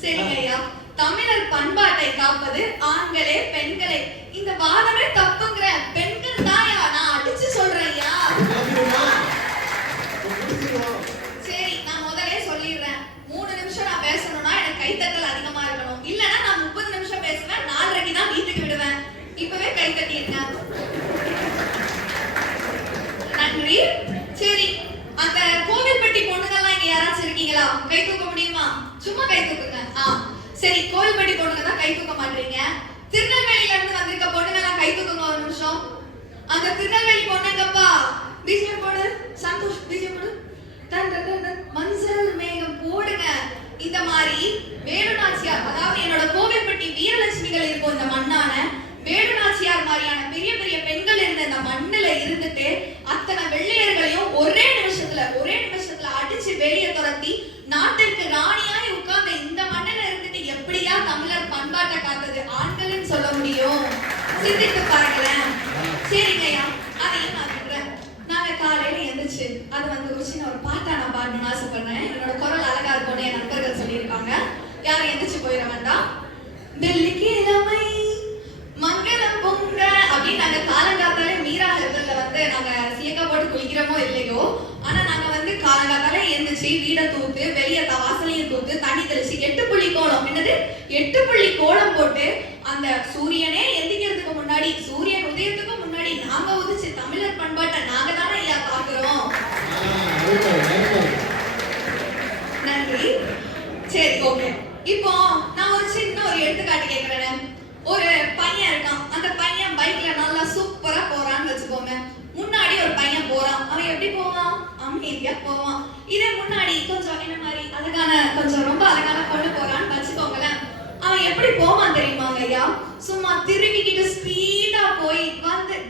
சரிங்க ஐயா. தமிழர் பண்பாட்டை காப்பது ஆண்களே பெண்களே, இந்த வாதமே தப்புங்கிற பெண்கள் தான் நான் அடிச்சு சொல்றேன் ஐயா. சரி, நான் முதலே சொல்லிடுறேன், 3 நிமிஷம் நான் பேசணும்னா எனக்கு கைத்தட்டல் அதிகமா இருக்கணும். இல்லைன்னா நான் 30 நிமிஷம் பேசுவேன், 4:30 தான் வீட்டுக்கு விடுவேன். இப்பவே கைத்தட்டி இருக்கேன். நன்றி. சரி, அந்த கோவில்பட்டி பொண்ணுங்கெல்லாம் இங்க யாராச்சும் இருக்கீங்களா? கை தூக்க முடியுமா? சும்மா கை தூக்குங்க. சரி, கோவில்பட்டி பொண்ணுங்க தான் கை தூக்க மாட்டீங்க. திருநெல்வேலியில இருந்து வந்திருக்க பொண்ணுங்கெல்லாம் கை தூக்குங்க ஒரு நிமிஷம். அந்த திருநெல்வேலி பொண்ணுங்கப்பா பிஜிஎம் போடு, சந்தோஷ் பிஜிஎம் போடு. டன் டன் டன் டன், மஞ்சள் மேகம் போடுங்க. இந்த மாதிரி வேலுநாச்சியார், அதாவது என்னோட கோவில்பட்டி வீரலட்சுமிகள் இருக்கும் இந்த மண்ணான வேலுநாச்சியார் மாதிரியான பெரிய பெரிய பெண்கள் இருந்த இந்த மண்ணுல இருந்துட்டு அத்தனை வெள்ளையர்களையும் ஒரே நிமிஷத்துல அடிச்சு வெளியே துரத்தி நாட்டிற்கு ராணியாய் உட்கார்ந்த இந்த மண்ணில இருந்துட்டு எப்படியா தமிழர் பண்பாட்டை காத்தது ஆண்கள்னு சொல்ல முடியும்? சிந்தித்து பாருங்களேன். சரிங்கய்யா, அதையும் நான் விடுறேன். நாங்க காலையில எந்திரிச்சு அது ஒரு சின்ன ஒரு பாட்டா நான் பாடணும்னு ஆசைப்படுறேன். என்னோட குரல் அழகா இருக்கும்னு என் நண்பர்கள் சொல்லியிருக்காங்க. யாரும் எந்திரிச்சு போயிட வேண்டாம். வெள்ளிக்கிழமை மங்களம் பொங்க அப்படின்னு நாங்க காலங்காத்தாலே மீரா ஹெர்பல்ல நாங்க சீயக்கா போட்டு குளிக்கிறோமோ இல்லையோ, ஆனா நாங்க காலங்காத்தாலே எந்திரிச்சு வீடை தூத்து வெளியே வாசலையும் தூத்து தண்ணி தெளிச்சு 8 புள்ளி கோலம், என்னது 8 புள்ளி கோலம் போட்டு அந்த சூரியனே எந்திக்கிறதுக்கு முன்னாடி, சூரியன் உதயத்துக்கு முன்னாடி நாங்க உதிச்சு தமிழர் பண்பாட்டை நாங்க தானே ஐயா காக்குறோம். நன்றி. சரி, ஓகே. இப்போ நான் ஒரு சின்ன ஒரு எடுத்துக்காட்டு கேட்கிறேன். ஒரு பையன் இருக்கான். அந்த பையன் பைக்ல நல்லா சூப்பரா போறான்னு வச்சுக்கோங்க. முன்னாடி ஒரு பையன் போறான். அவன் எப்படி போவான்? அமைதியா போவான். இதே முன்னாடி கொஞ்சம் என்ன மாதிரி அழகான, கொஞ்சம் ரொம்ப அழகான பொண்ணு போறான்னு வச்சுக்கோங்களேன். அவன் எப்படி போவான் தெரியுமாங்க ஐயா? சும்மா திரும்பிக்கிட்டு ஸ்பீடா போய்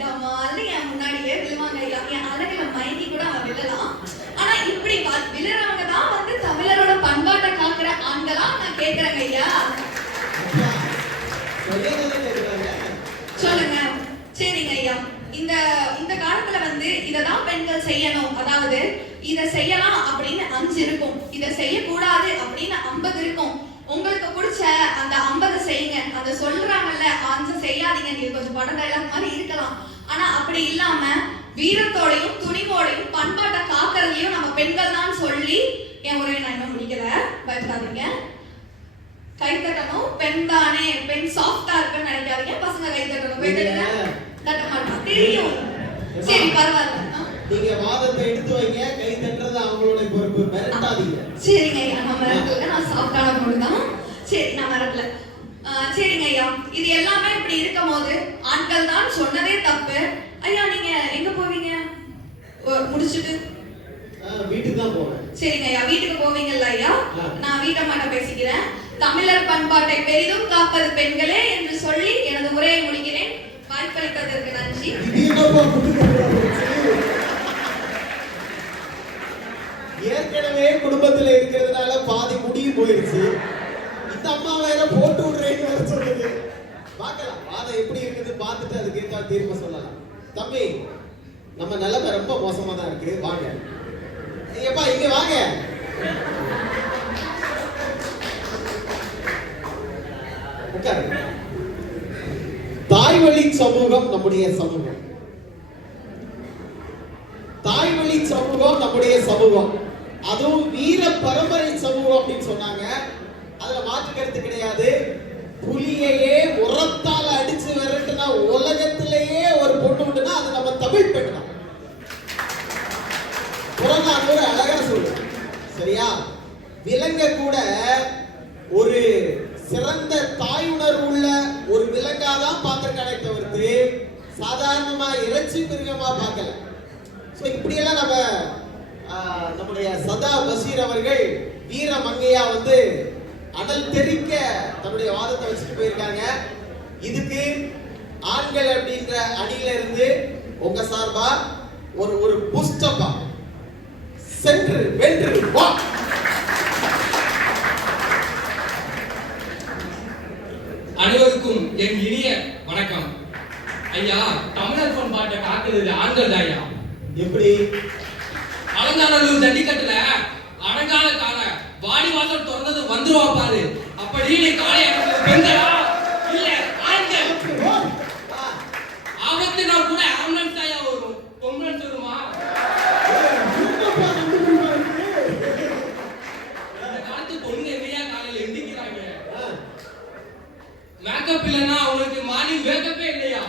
டமால்னு என் முன்னாடியே விழுவாங்க ஐயா. என் அழகுல மயங்கி கூட அவன் விழலாம். ஆனா இப்படி விழுறவங்க தான் தமிழரோட பண்பாட்டை காக்குற ஆண்களா நான் கேட்கிறேங்க ஐயா. சொல்லுங்க. சரிங்க ஐயா, இந்த காலத்துல இததான் பெண்கள் செய்யணும், அதாவது இத செய்யலாம் அப்படின்னு 5 இருக்கும், இத செய்யக்கூடாது அப்படின்னு 50 இருக்கும். உங்களுக்கு பிடிச்ச அந்த 50 செய்யுங்க. அதை சொல்றாங்கல்ல 5 செய்யாதீங்க, நீங்க கொஞ்சம் படம் டைலாக் மாதிரி இருக்கலாம். ஆனா அப்படி இல்லாம வீரத்தோடையும் துணிவோடையும் பண்பாட்டை காக்கிறதுலயும் நம்ம பெண்கள் தான் சொல்லி என் உரையை நான் இன்னும் முடிக்கல, பயப்படாதீங்க. கை தட்டணும். பெண் தானே, பெண் சாஃப்டா இருக்குன்னு நினைக்காதீங்க. பசங்க கை தட்டணும். கை தட்ட மாட்டான், தெரியும். சரி, பரவாயில்ல. நீங்க வாதத்தை எடுத்து வைங்க, கை தட்டுறது அவங்களோட பொறுப்பு, மிரட்டாதீங்க. சரிங்க ஐயா, நான் மிரட்டல, நான் சாஃப்டான பொண்ணு தான். சரி, நான் மிரட்டல. சரிங்க ஐயா, இது எல்லாமே இப்படி இருக்கும் போது ஆண்கள் தான் சொன்னதே தப்பு. ஐயா, நீங்க எங்க போவீங்க முடிச்சுட்டு? வீட்டுக்கு தான் போவேன். சரிங்க ஐயா, வீட்டுக்கு போவீங்கல்ல ஐயா? நான் வீட்டை மாட்ட பேசிக்கிறேன். தமிழர் பண்பாட்டை பெரிதும் காப்பது பெண்களே என்று சொல்லி எனது உரையை முடிக்கிறேன். வாய்ப்பளித்ததற்கு நன்றி. ஏற்கனவே குடும்பத்துல இருக்கிறதுனால பாதி முடியும் போயிருச்சு. இந்த அம்மா வேற போட்டு விடுறேன்னு வேற சொல்லுது. பார்க்கலாம் வாதம் எப்படி இருக்குது, பார்த்துட்டு அதுக்கு ஏற்ற தீர்ப்பு சொல்லலாம். தம்பி, நம்ம நிலைமை ரொம்ப மோசமா தான் இருக்கு. வாங்க ஐயப்பா, இங்க வாங்க. தாய்வழி சமூகம் நம்முடைய சமூகம். தாய்வழி சமூகம் நம்முடைய சமூகம். அதுவும் வீர பரம்பரை சமூகம் அப்படின்னு சொன்னாங்க. அதுல மாற்று கருத்து கிடையாது. புலியையே உரத்தால அடிச்சு விரட்டுனா உலகத்திலேயே ஒரு பொண்ணு உண்டுனா அது நம்ம தமிழ் பெண் தான். புறநானூறு அழகா சொல்லு. சரியா? விலங்க கூட ஒரு சிறந்த தாய் உணர்வு உள்ள ஒரு விலங்காதான் பார்த்திருக்கானே தவிர்த்து சாதாரணமா இறைச்சி மிருகமா பார்க்கல. இப்படி எல்லாம் நம்முடைய சதா பஷீர் அவர்கள் வீர மங்கையா அனல் தெரிக்க தன்னுடைய வாதத்தை வச்சுட்டு போயிருக்காங்க. இதுக்கு ஆண்கள் அப்படின்ற அணியில இருந்து உங்க சார்பா ஒரு புஷ்டப்பா சென்று வென்று வா. அனைவருக்கும் என் இனிய வணக்கம். ஐயா, தமிழர் பண்பாட்டை காக்குறது ஆண்கள் தான் ஐயா. எப்படி? அலங்காநல்லூர் ஜல்லிக்கட்டுல அடங்கால கால வாடி வாசல் திறந்தது வந்துருவா பாரு. அப்படி காலை பெண்களா இல்ல ஆண்கள்? ஆபத்துனா கூட ஆம்புலன்ஸ் தாயா வரும், பொம்புலன்ஸ் வருமா? இந்த காலத்து பொண்ணுங்க எங்கேயா காலையில எந்திக்கிறாங்க? மேக்கப் இல்லைன்னா அவங்களுக்கு மார்னிங் வேக்கப்பே இல்லையா?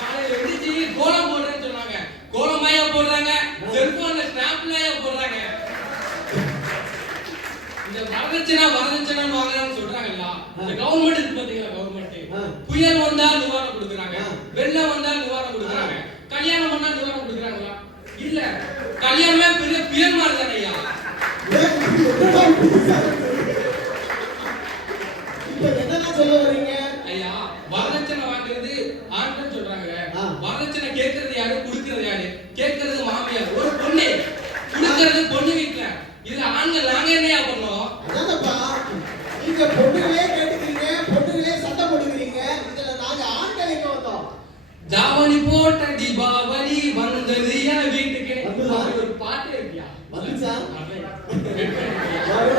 காலையில எந்திரிச்சு கோலம் போடுறேன்னு சொன்னாங்க, கோலமாயா போடுறாங்க, செல்போன்ல ஸ்னாப்லாயா போடுறாங்க. இந்த வரதட்சணை வாங்குறான்னு சொல்றாங்கல்ல, இந்த கவர்மெண்ட் இருக்கு பாத்தீங்களா? கவர்மெண்ட் புயல் வந்தா நிவாரணம் கொடுக்குறாங்க, வெள்ளம் வந்தா நிவாரணம் கொடுக்குறாங்க, கல்யாணம் பண்ணா நிவாரணம் கொடுக்குறாங்களா? இல்ல கல்யாணமே பெரிய பியர்மார் தானே ஐயா. இப்ப என்னதான் சொல்ல வர்றீங்க? ஐயா வரதட்சணை வாங்குறது ஆண்கள் சொல்றாங்க. ஆ. வரதட்சணை கேட்கறது யாரு, கொடுக்கறது யாரு? கேட்கறது மாமியார், ஒரு பொண்ணு. கொடுக்கறது பொண்ணு வீட்டுல. இதுல ஆண்கள் நாங்க என்னையா பண்ணோம்? அதானப்பா, நீங்க பொண்ணுகளே கேட்டுக்கிறீங்க, பொண்ணுகளே சண்டை போட்டுக்கிறீங்க. இதுல நாங்க ஆண்கள் எங்க வந்தோம்? ஜாவணி போட்ட தீபாவளி வந்தது என் வீட்டுக்கு. வந்துதா? அப்படி ஒரு பாட்டு இருக்கியா? வந்துச்சா? அது.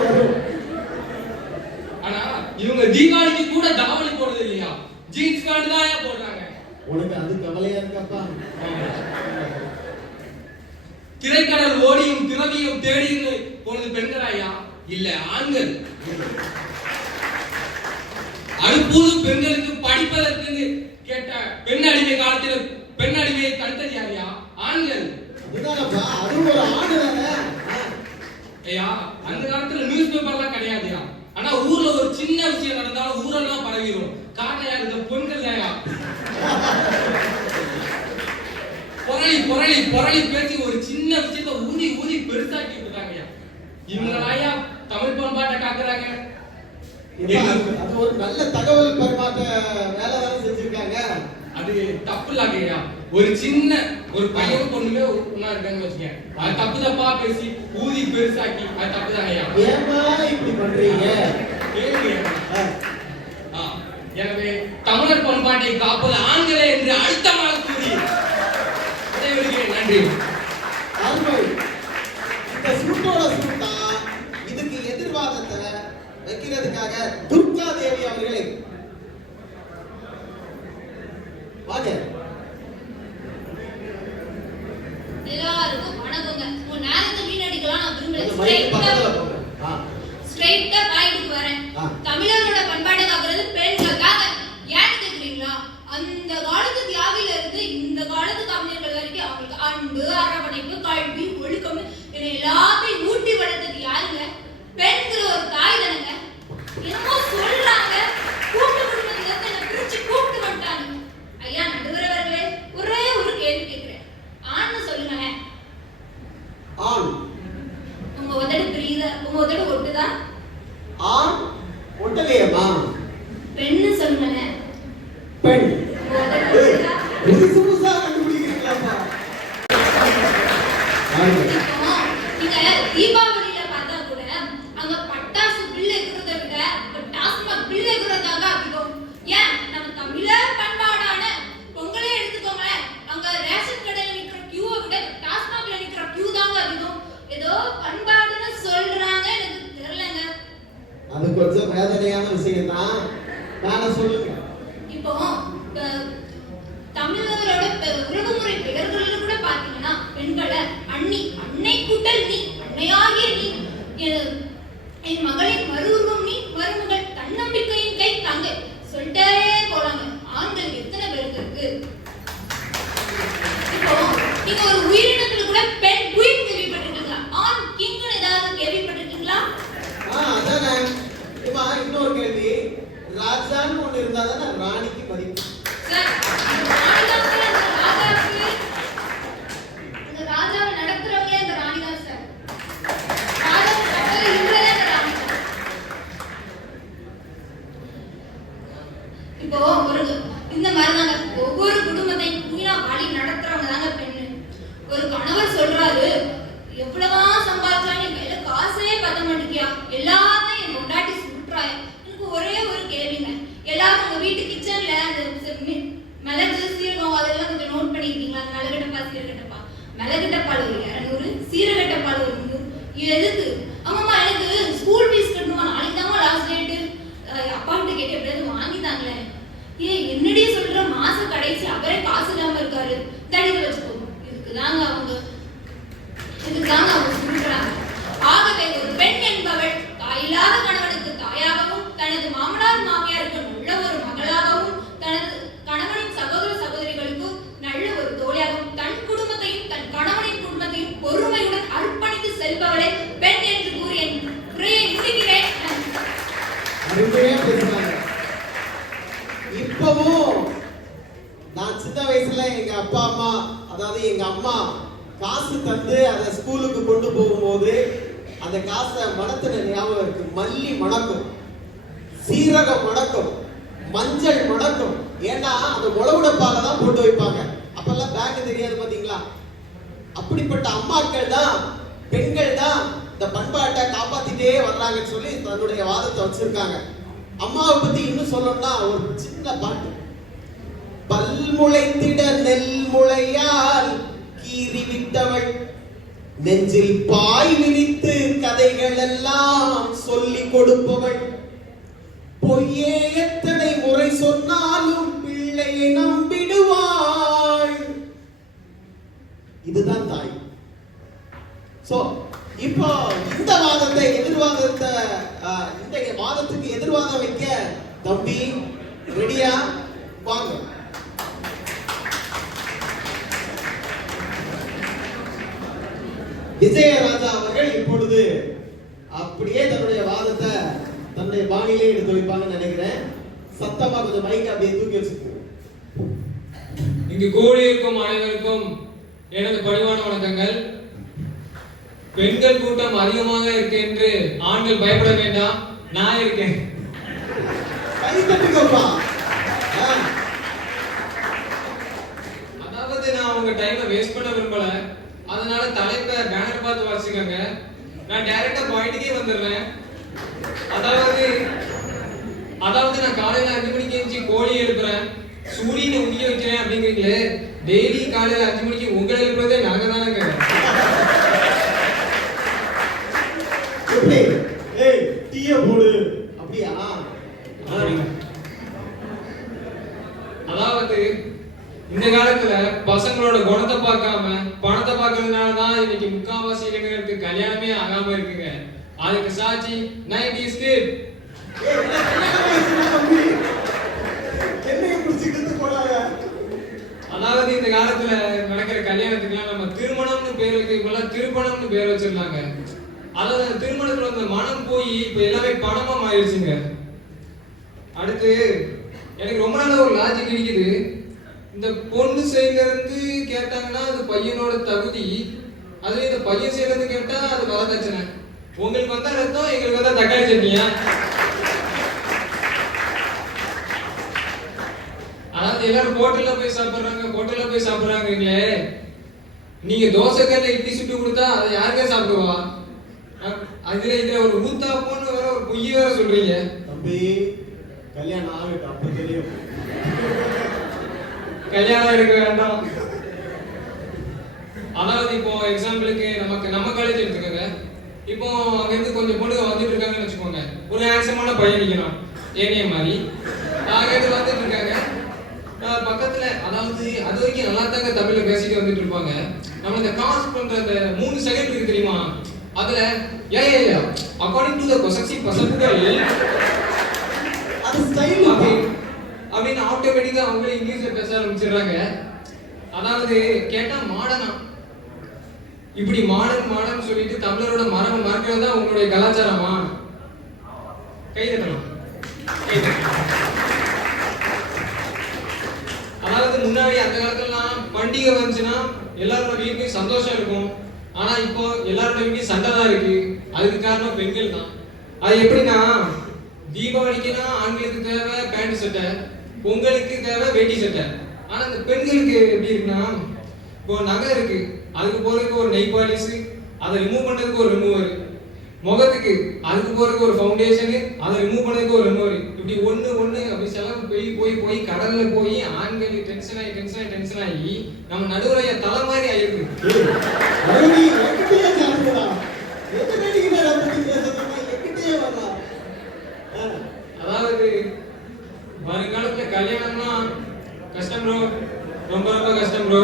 வரும். ஆனா இவங்க தீபாவளிக்கு கூட தாவணி போடுறது இல்லையா, ஜீன்ஸ் பேண்ட் தான் ஏன் போடுறாங்க? உனக்கு அது கவலையா இருக்கப்பா? திரைக்கடல் ஓடியும் திரவியும் தேடியும் போனது பெண்களாயா? இல்ல ஆண்கள். அடுப்பூதும் பெண்களுக்கு படிப்பதற்கு கேட்ட பெண் அடிமை காலத்தில் பெண் அடிமையை தடுத்தது யாரையா? ஆண்கள். அதுதானப்பா, அது ஒரு ஆணு தானே. ஐயா அந்த காலத்துல நியூஸ் பேப்பர்லாம் கிடையாதுயா. ஆனா ஊர்ல ஒரு சின்ன விஷயம் நடந்தாலும் ஊரெல்லாம் பரவிடும். காட்டையா இருந்த பொண்கள் தாயா பொரளி பொரளி பொரளி பேசி ஒரு சின்ன விஷயத்தை ஊதி ஊதி பெருசாக்கி விட்டுறாங்கய்யா. இவங்களாயா தமிழ் பண்பாட்டை காக்குறாங்க. அது ஒரு நல்ல தகவல் பரிமாற்ற வேலை தானே செஞ்சிருக்காங்க. அது தப்பு இல்லையா? ஒரு சின்ன ஒரு பையன் பொண்ணுமே ஒண்ணா இருக்காங்கன்னு வச்சுக்கேன், அது தப்பு தப்பா பேசி ஊதி பெருசாக்கி அது தப்பு தானையா? ஏமா இப்படி பண்றீங்க? எனவே தமிழர் பண்பாட்டை காப்பது ஆண்களே என்று அழுத்தமாக கூறி நன்றி. அருமை. இந்த சுட்டோட சுட்டா இதுக்கு எதிர்வாதத்தை வைக்கிறதுக்காக துர்கா தேவி அவர்களை வாங்க. எல்லாருக்கும் வணக்கங்க. உங்க நேரத்தை வீணடிக்கலாம் நான் விரும்பல. இந்த மைக் பக்கத்துல போங்க. ஸ்ட்ரைட்டா பாயிண்ட்க்கு வரேன். தமிழரோட பண்பாட்டை காக்குறது பெண்களுக்காக. ஏன்னு கேக்குறீங்களா? அந்த காலத்து தியாகில இருந்து இந்த காலத்து கவிஞர்கள் வரைக்கும் அவங்களுக்கு அன்பு, அரவணைப்பு, கல்வி, ஒழுக்கம் என எல்லாத்தையும் ஊட்டி வளர்த்தது யாருங்க? பெண்கிற ஒரு தாய் தானங்க. என்னமோ சொல்றாங்க, கூட்டு குடும்பத்துல இருந்து என்ன பிரிச்சு கூப்பிட்டு வந்துட்டாங்க. ஐயா நடுவர் அவர்களே, ஒரே ஒரு கேள்வி கேட்கிறேன். ஆண்னு சொல்லுங்களேன். ஆண். உங்க உதடு பிரியுதா? உங்க உதடு ஒட்டுதா? ஆண் ஒட்டலையம்மா. பெண்ணு சொல்லுங்களேன். பெண். உங்க உதடு ஒட்டுதா? புதுசு புதுசா கண்டுபிடிக்கிறீங்களாப்பா? இப்போ நீங்க தீபாவளியில பார்த்தா கூட அங்க பட்டாசு பில் எக்குறத விட டாஸ்மாக் பில் எக்குறதாங்க அதிகம். ஏன்? நம்ம தமிழர் பண்பாடான பொங்கலே எடுத்துக்கோங்களேன், அங்க ரேஷன் கடையில நிக்கிற கியூவை விட டாஸ்மாக்ல நிக்கிற கியூ தாங்க அதிகம். ஏதோ பண்பாடுன்னு சொல்றாங்க, எனக்கு தெரியலங்க. அது கொஞ்சம் வேதனையான விஷயம் தான். நானே சொல்லுங்க. இப்போ தமிழரோட உறவுமுறை பெயர்களில் கூட பாத்தீங்கன்னா பெண்களை அண்ணி, அன்னை கூட்டல் நீ, அன்னையாகிய நீ, என் மகளின் மறுஉருவம் நீ, மருமகள், தன்னம்பிக்கையின் கை தங்கை சொல்லிட்டே போலாங்க. ஆண்கள் எத்தனை பேருக்கு இருக்கு? இப்போ நீங்க ஒரு உயிரினத்துல கூட பெண் குயின் கேள்விப்பட்டிருக்கீங்களா? ஆண் கிங்னு ஏதாவது கேள்விப்பட்டிருக்கீங்களா? அதானே. இப்ப இன்னொரு கேள்வி, ராஜான்னு ஒண்ணு இருந்தா தானே ராணிக்கு மதிப்பு. சார், இந்த ராஜாவை நடத்துறவங்களே இந்த ராணி தான் சார். ராஜாவை நடத்துற இவங்களே இந்த ராணி தான். இப்போ இந்த மாதிரி தாங்க ஒவ்வொரு குடும்பத்தையும் குயினா வழி நடத்துறவங்க தாங்க பெண்ணு. ஒரு கணவர் சொல்றாரு, எவ்வளவுதான் சம்பாதிச்சாலும் என் கையில காசே பத்த மாட்டேங்கியா, எல்லாத்தையும் என் கொண்டாட்டி சுட்டுறாயா. எனக்கு ஒரே ஒரு கேள்விங்க, எல்லாரும் உங்க வீட்டு கிச்சன்ல அந்த மிளகு, சீரகம் அதெல்லாம் கொஞ்சம் நோட் பண்ணிக்கிட்டீங்களா? மிளகுட்டப்பா, சீரகட்டப்பா. மிளகுட்டப்பால் ஒரு 200, சீரகட்டப்பால் ஒரு 100. இது எதுக்கு? ஆமாம்மா, எனக்கு ஸ்கூல் ஃபீஸ் கட்டணுமா, நாளைக்கு தாங்க லாஸ்ட் டேட்டு. அப்பா கிட்ட கேட்டு எப்படியாவது வாங்கித்தாங்களே. என்னடி சொல்ற, மாச கடைசி அவரே காசு இல்லாம இருக்காரு, தடிக்க வச்சுக்கோ. இதுக்குதாங்க அவங்க சொல்றாங்க. ஆகவே ஒரு பெண் என்பவள் தாயில்லாத கணவனுக்கு தாயாகவும், தனது மாமனார் மாமியாருக்கு நல்ல ஒரு மகளாகவும், தனது கணவனின் சகோதர சகோதரிகளுக்கு நல்ல ஒரு தோழியாகவும், தன் குடும்பத்தையும் தன் கணவனின் குடும்பத்தையும் பொறுமையுடன் அர்ப்பணித்து செல்பவளை பெண் என்று கூறி என் உரையை முடிக்கிறேன். அருமையா பேசுறாங்க. இப்பவும் நான் சின்ன வயசுல காசு தந்து அதை ஸ்கூலுக்கு கொண்டு போகும்போது அந்த காசை மணத்துல ஞாபகம் இருக்கு. மல்லி மணக்கும், சீரகம் மணக்கும், மஞ்சள் மணக்கும். ஏன்னா அந்த உழவுடப்பால தான் போட்டு வைப்பாங்க. அப்பெல்லாம் பேக் தெரியாது பாத்தீங்களா? அப்படிப்பட்ட அம்மாக்கள் தான், பெண்கள் தான் இந்த பண்பாட்டை காப்பாத்திட்டே வர்றாங்கன்னு சொல்லி தன்னுடைய வாதத்தை வச்சிருக்காங்க. அம்மாவை பத்தி இன்னும் சொல்லணும்னா ஒரு சின்ன பாட்டு. பல்முளைத்திட நெல் முளையால் கீறி விட்டவள், நெஞ்சில் பாய் விரித்து கதைகள் எல்லாம் சொல்லி கொடுப்பவள், பொய்யே எத்தனை முறை சொன்னாலும் பிள்ளையை நம்பிடுவாள். இதுதான் தாய். சோ இப்போ இந்த வாதத்துக்கு எதிர்வாதம் வைக்க தம்பி ரெடியா? வாங்க. விஜயராஜா அவர்கள் இப்பொழுது அப்படியே தன்னுடைய வாதத்தை தன்னுடைய பாணியிலே எடுத்து வைப்பாங்கன்னு நினைக்கிறேன். சத்தமா கொஞ்சம் மைக் அப்படியே தூக்கி வச்சுக்கோங்க. இங்கு கூடியிருக்கும் அனைவருக்கும் எனது பணிவான வணக்கங்கள். பெண்கள் கூட்டம் அதிகமாக இருக்கு என்று ஆண்கள் பயப்பட வேண்டாம், நான் இருக்கேன். அதாவது நான் உங்க டைமை வேஸ்ட் பண்ண விரும்பல, அதனால தலைப்பை பேனர் பார்த்து வாசிக்கங்க. நான் டைரக்டா பாயிண்ட்க்கே வந்துடுறேன். அதாவது நான் காலையில 5 மணிக்கு எழுந்து கோழி எழுப்புறேன், சூரியனை உதிக்க வைக்கிறேன் அப்படிங்கிறீங்களே. டெய்லி காலையில 5 மணிக்கு உங்களை எழுப்புறதே நாங்க தானேங்க. அதாவது இந்த காலத்துல பசங்களோட குணத்தை பார்க்காம பணத்தை பார்க்கறதுனாலதான் இன்னைக்கு முக்காவாசி இளைஞர்களுக்கு கல்யாணமே ஆகாம இருக்குங்க. அதுக்கு சாட்சி 90s கிட். அதாவது இந்த காலத்துல நடக்கிற கல்யாணத்துக்குலாம் நம்ம திருமணம்னு பேர் வைக்கிறதுக்குள்ள திருப்பணம்னு பேர் வச்சிருந்தாங்க. அதாவது திருமணத்துல வந்து மனம் போய் இப்ப எல்லாமே பணமா மாறிடுச்சுங்க. அடுத்து எனக்கு ரொம்ப நாளா ஒரு லாஜிக் இருக்குது. இந்த பொண்ணு சைடுல இருந்து கேட்டாங்கன்னா அது பையனோட தகுதி, அதுல இந்த பையன் சைடுல இருந்து கேட்டா அது வரதட்சணை. உங்களுக்கு வந்தா ரத்தம், எங்களுக்கு வந்தா தக்காளி சட்னியா? அதாவது எல்லாரும் ஹோட்டல்ல போய் சாப்பிடுறாங்களே, நீங்க தோசைக்கல்ல இட்லி சுட்டு கொடுத்தா அதை யாருக்கே சாப்பிடுவா? இதுல ஒரு ஊத்தாப்போன்னு வேற ஒரு பொய்ய வேற சொல்றீங்க. தம்பி கல்யாணம் ஆகட்டும், அப்ப தெரியும். கல்யாணம் எடுக்க வேண்டாம். அதாவது இப்போ எக்ஸாம்பிளுக்கு நம்ம காலேஜ் எடுத்துக்கோங்க. இப்போ அங்க இருந்து கொஞ்சம் பொண்ணுங்க வந்துட்டு இருக்காங்கன்னு வச்சுக்கோங்க. ஒரு ஹேண்ட்ஸமான பையன் நிற்கிறான் ஏனிய மாதிரி, அங்கிருந்து வந்துட்டு இருக்காங்க. பக்கத்துல அதாவது அது வரைக்கும் நல்லா தாங்க தமிழ்ல பேசிட்டு வந்துட்டு இருப்பாங்க. நம்ம இந்த காஸ் பண்ற அந்த 3 செகண்ட் இருக்கு தெரியுமா, அதுல a according to the possessive percentage அது ஸ்டைல் அப்படின்னு ஆட்டோமேட்டிக்கா அவங்களே இங்கிலீஷ்ல பேச ஆரம்பிச்சிடுறாங்க. அதாவது கேட்டா மாடனா, இப்படி மாடன் சொல்லிட்டு தமிழரோட மரபு மறக்கிறது தான் உங்களுடைய கலாச்சாரமா? கை தட்டலாம். அதாவது முன்னாடி அந்த காலத்துலலாம் பண்டிகை வந்துச்சுன்னா எல்லாரோட வீட்லயும் சந்தோஷம் இருக்கும். ஆனா இப்போ எல்லாரோட வீட்லயும் சண்டை தான் இருக்கு. அதுக்கு காரணம் பெண்கள் தான். அது எப்படின்னா, தீபாவளிக்குன்னா ஆண்களுக்கு தேவை பேண்ட் சட்டை, பொங்கலுக்கு தேவை வேட்டி சட்டை. ஆனா இந்த பெண்களுக்கு எப்படி இருக்குன்னா, இப்போ நகை இருக்கு, அதுக்கு போறதுக்கு ஒரு நெய் பாலிஷ், அதை ரிமூவ் பண்றதுக்கு ஒரு ரிமூவர், முகத்துக்கு அதுக்கு போறதுக்கு ஒரு ஃபவுண்டேஷன், அதை ரிமூவ் பண்ணதுக்கு ஒரு ரிமூவர், இப்படி ஒண்ணு அப்படி செலவு போய் கடல்ல போய் ஆண்கள் டென்ஷன் ஆகி நம்ம நடுவுறைய தலை மாதிரி ஆயிருக்கு. அதாவது வருங்காலத்துல கல்யாணம்னா கஷ்டம் ப்ரோ, ரொம்ப கஷ்டம் ப்ரோ.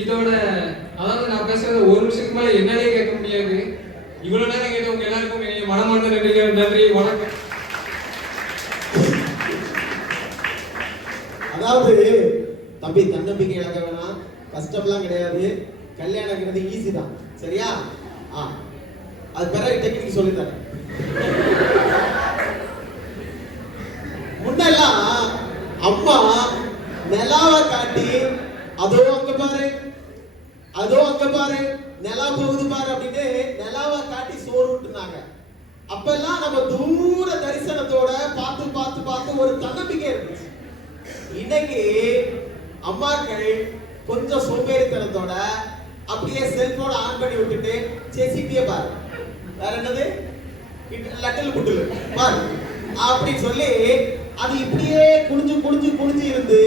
இதோட அதாவது நான் பேசுறது 1 நிமிஷத்துக்கு மேல என்னாலே கேட்க முடியாது. இவ்வளவு நேரம் கேட்டவங்க எல்லாருக்கும் என்னுடைய மனமார்ந்த நன்றி, வணக்கம். அதாவது தம்பி தன்னம்பிக்கை இழக்க வேணாம், கஷ்டம்லாம் கிடையாது. கல்யாணங்கிறது ஈஸி தான், சரியா? அது பிறகு டெக்னிக் சொல்லி தரேன். முன்னெல்லாம் அம்மா நிலாவை காட்டி அதோ அங்க பாரு அப்பெல்லாம் நம்ம தூர தரிசனத்தோட பார்த்து பார்த்து பார்த்து ஒரு தன்னம்பிக்கை இருந்துச்சு. இன்னைக்கு அம்மாக்கள் கொஞ்சம் சோம்பேறித்தனத்தோட அப்படியே செல்போன் ஆன் பண்ணி விட்டுட்டு சேசிட்டியே பாரு, வேற என்னது லட்டில் புட்டில் பாரு அப்படி சொல்லி அது இப்படியே குனிஞ்சு குனிஞ்சு குனிஞ்சு இருந்து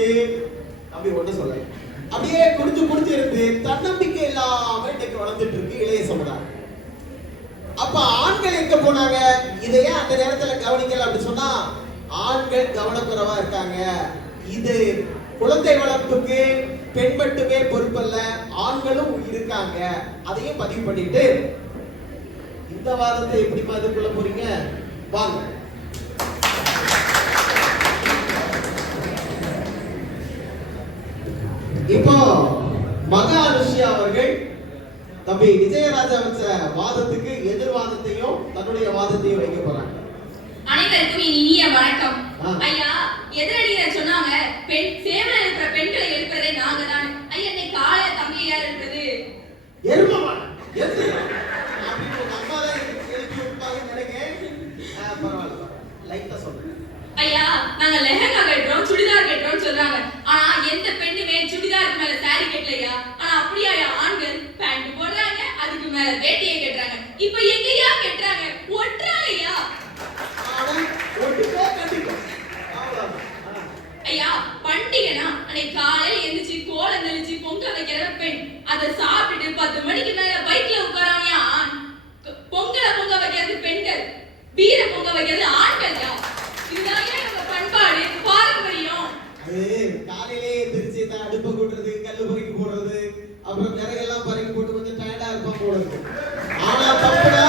அப்படி ஒண்ணு சொல்ல அப்படியே குனிஞ்சு குனிஞ்சு இருந்து தன்னம்பிக்கை இல்லாம இன்னைக்கு வளர்ந்துட்டு இருக்கு இளைய சமுதாயம். அப்ப ஆண்கள் எங்க போனாங்க? இதையே அந்த நேரத்துல கவனிக்கல அப்படி சொன்னா ஆண்கள் கவனக்குறைவா இருக்காங்க. இது குழந்தை வளர்ப்புக்கு பெண் மட்டுமே பொறுப்பல்ல, ஆண்களும் இருக்காங்க. அதையும் பதிவு பண்ணிட்டு இந்த வாதத்தை எப்படி அதுக்குள்ள போறீங்க வாங்க. இப்போ மகா அனுஷ்யா அவர்கள் தம்பி விஜயராஜா வச்ச வாதத்துக்கு எதிர்வாதத்தையும் தன்னுடைய வாதத்தையும் வைக்க போறாங்க. அனைவருக்கும் இனிய வணக்கம். ஐயா, எதிரணியினர் சொன்னாங்க பெண் சேவல இருக்கிற பெண்களை எழுப்பதே நாங்க தான். ஐயா, நீ கால தம்பியா இருக்கிறது எருமமான எது அப்படி ஒரு அம்மா தான் எழுப்பி விட்டாங்கன்னு நினைக்கிறேன். பரவாயில்ல, லைட்டா சொல்றேன். ஐயா, நாங்க லெஹங்கா கட்டுறோம், சுடிதார் கட்டுறோம் சொல்றாங்க. ஆனா எந்த பெண்ணுமே சுடிதாருக்கு மேல சாரி கட்டலையா? ஆனா அப்படியா ஆண்கள் பேண்ட் போடுறாங்க, அதுக்கு மேல வேட்டியை கட்டுறாங்க. இப்ப எங்கயா கட்டுறாங்க? ஒட்டுறாங்கய்யா. ஐயா, பண்டிகைனா அன்னைக்கு காலையில எந்திரிச்சு கோலம் தெளிச்சு பொங்கல் வைக்கிற பெண், அதை சாப்பிட்டு 10 மணிக்கு மேல பைக்ல உட்காராமையா ஆண். பொங்கலை பொங்க வைக்கிறது பெண்கள், பீரை பொங்க வைக்கிறது ஆண்கள்யா. இதுதான் நம்ம பண்பாடு பாரம்பரியம். அது காலையிலே எந்திரிச்சு அடுப்பை கூட்டுறது, கல்லு பொறுக்கி போடுறது, அப்புறம் விறகெல்லாம் பறக்கி போட்டு கொஞ்சம் டயர்டா இருப்பான் போடுறது. ஆனா தப்புடா,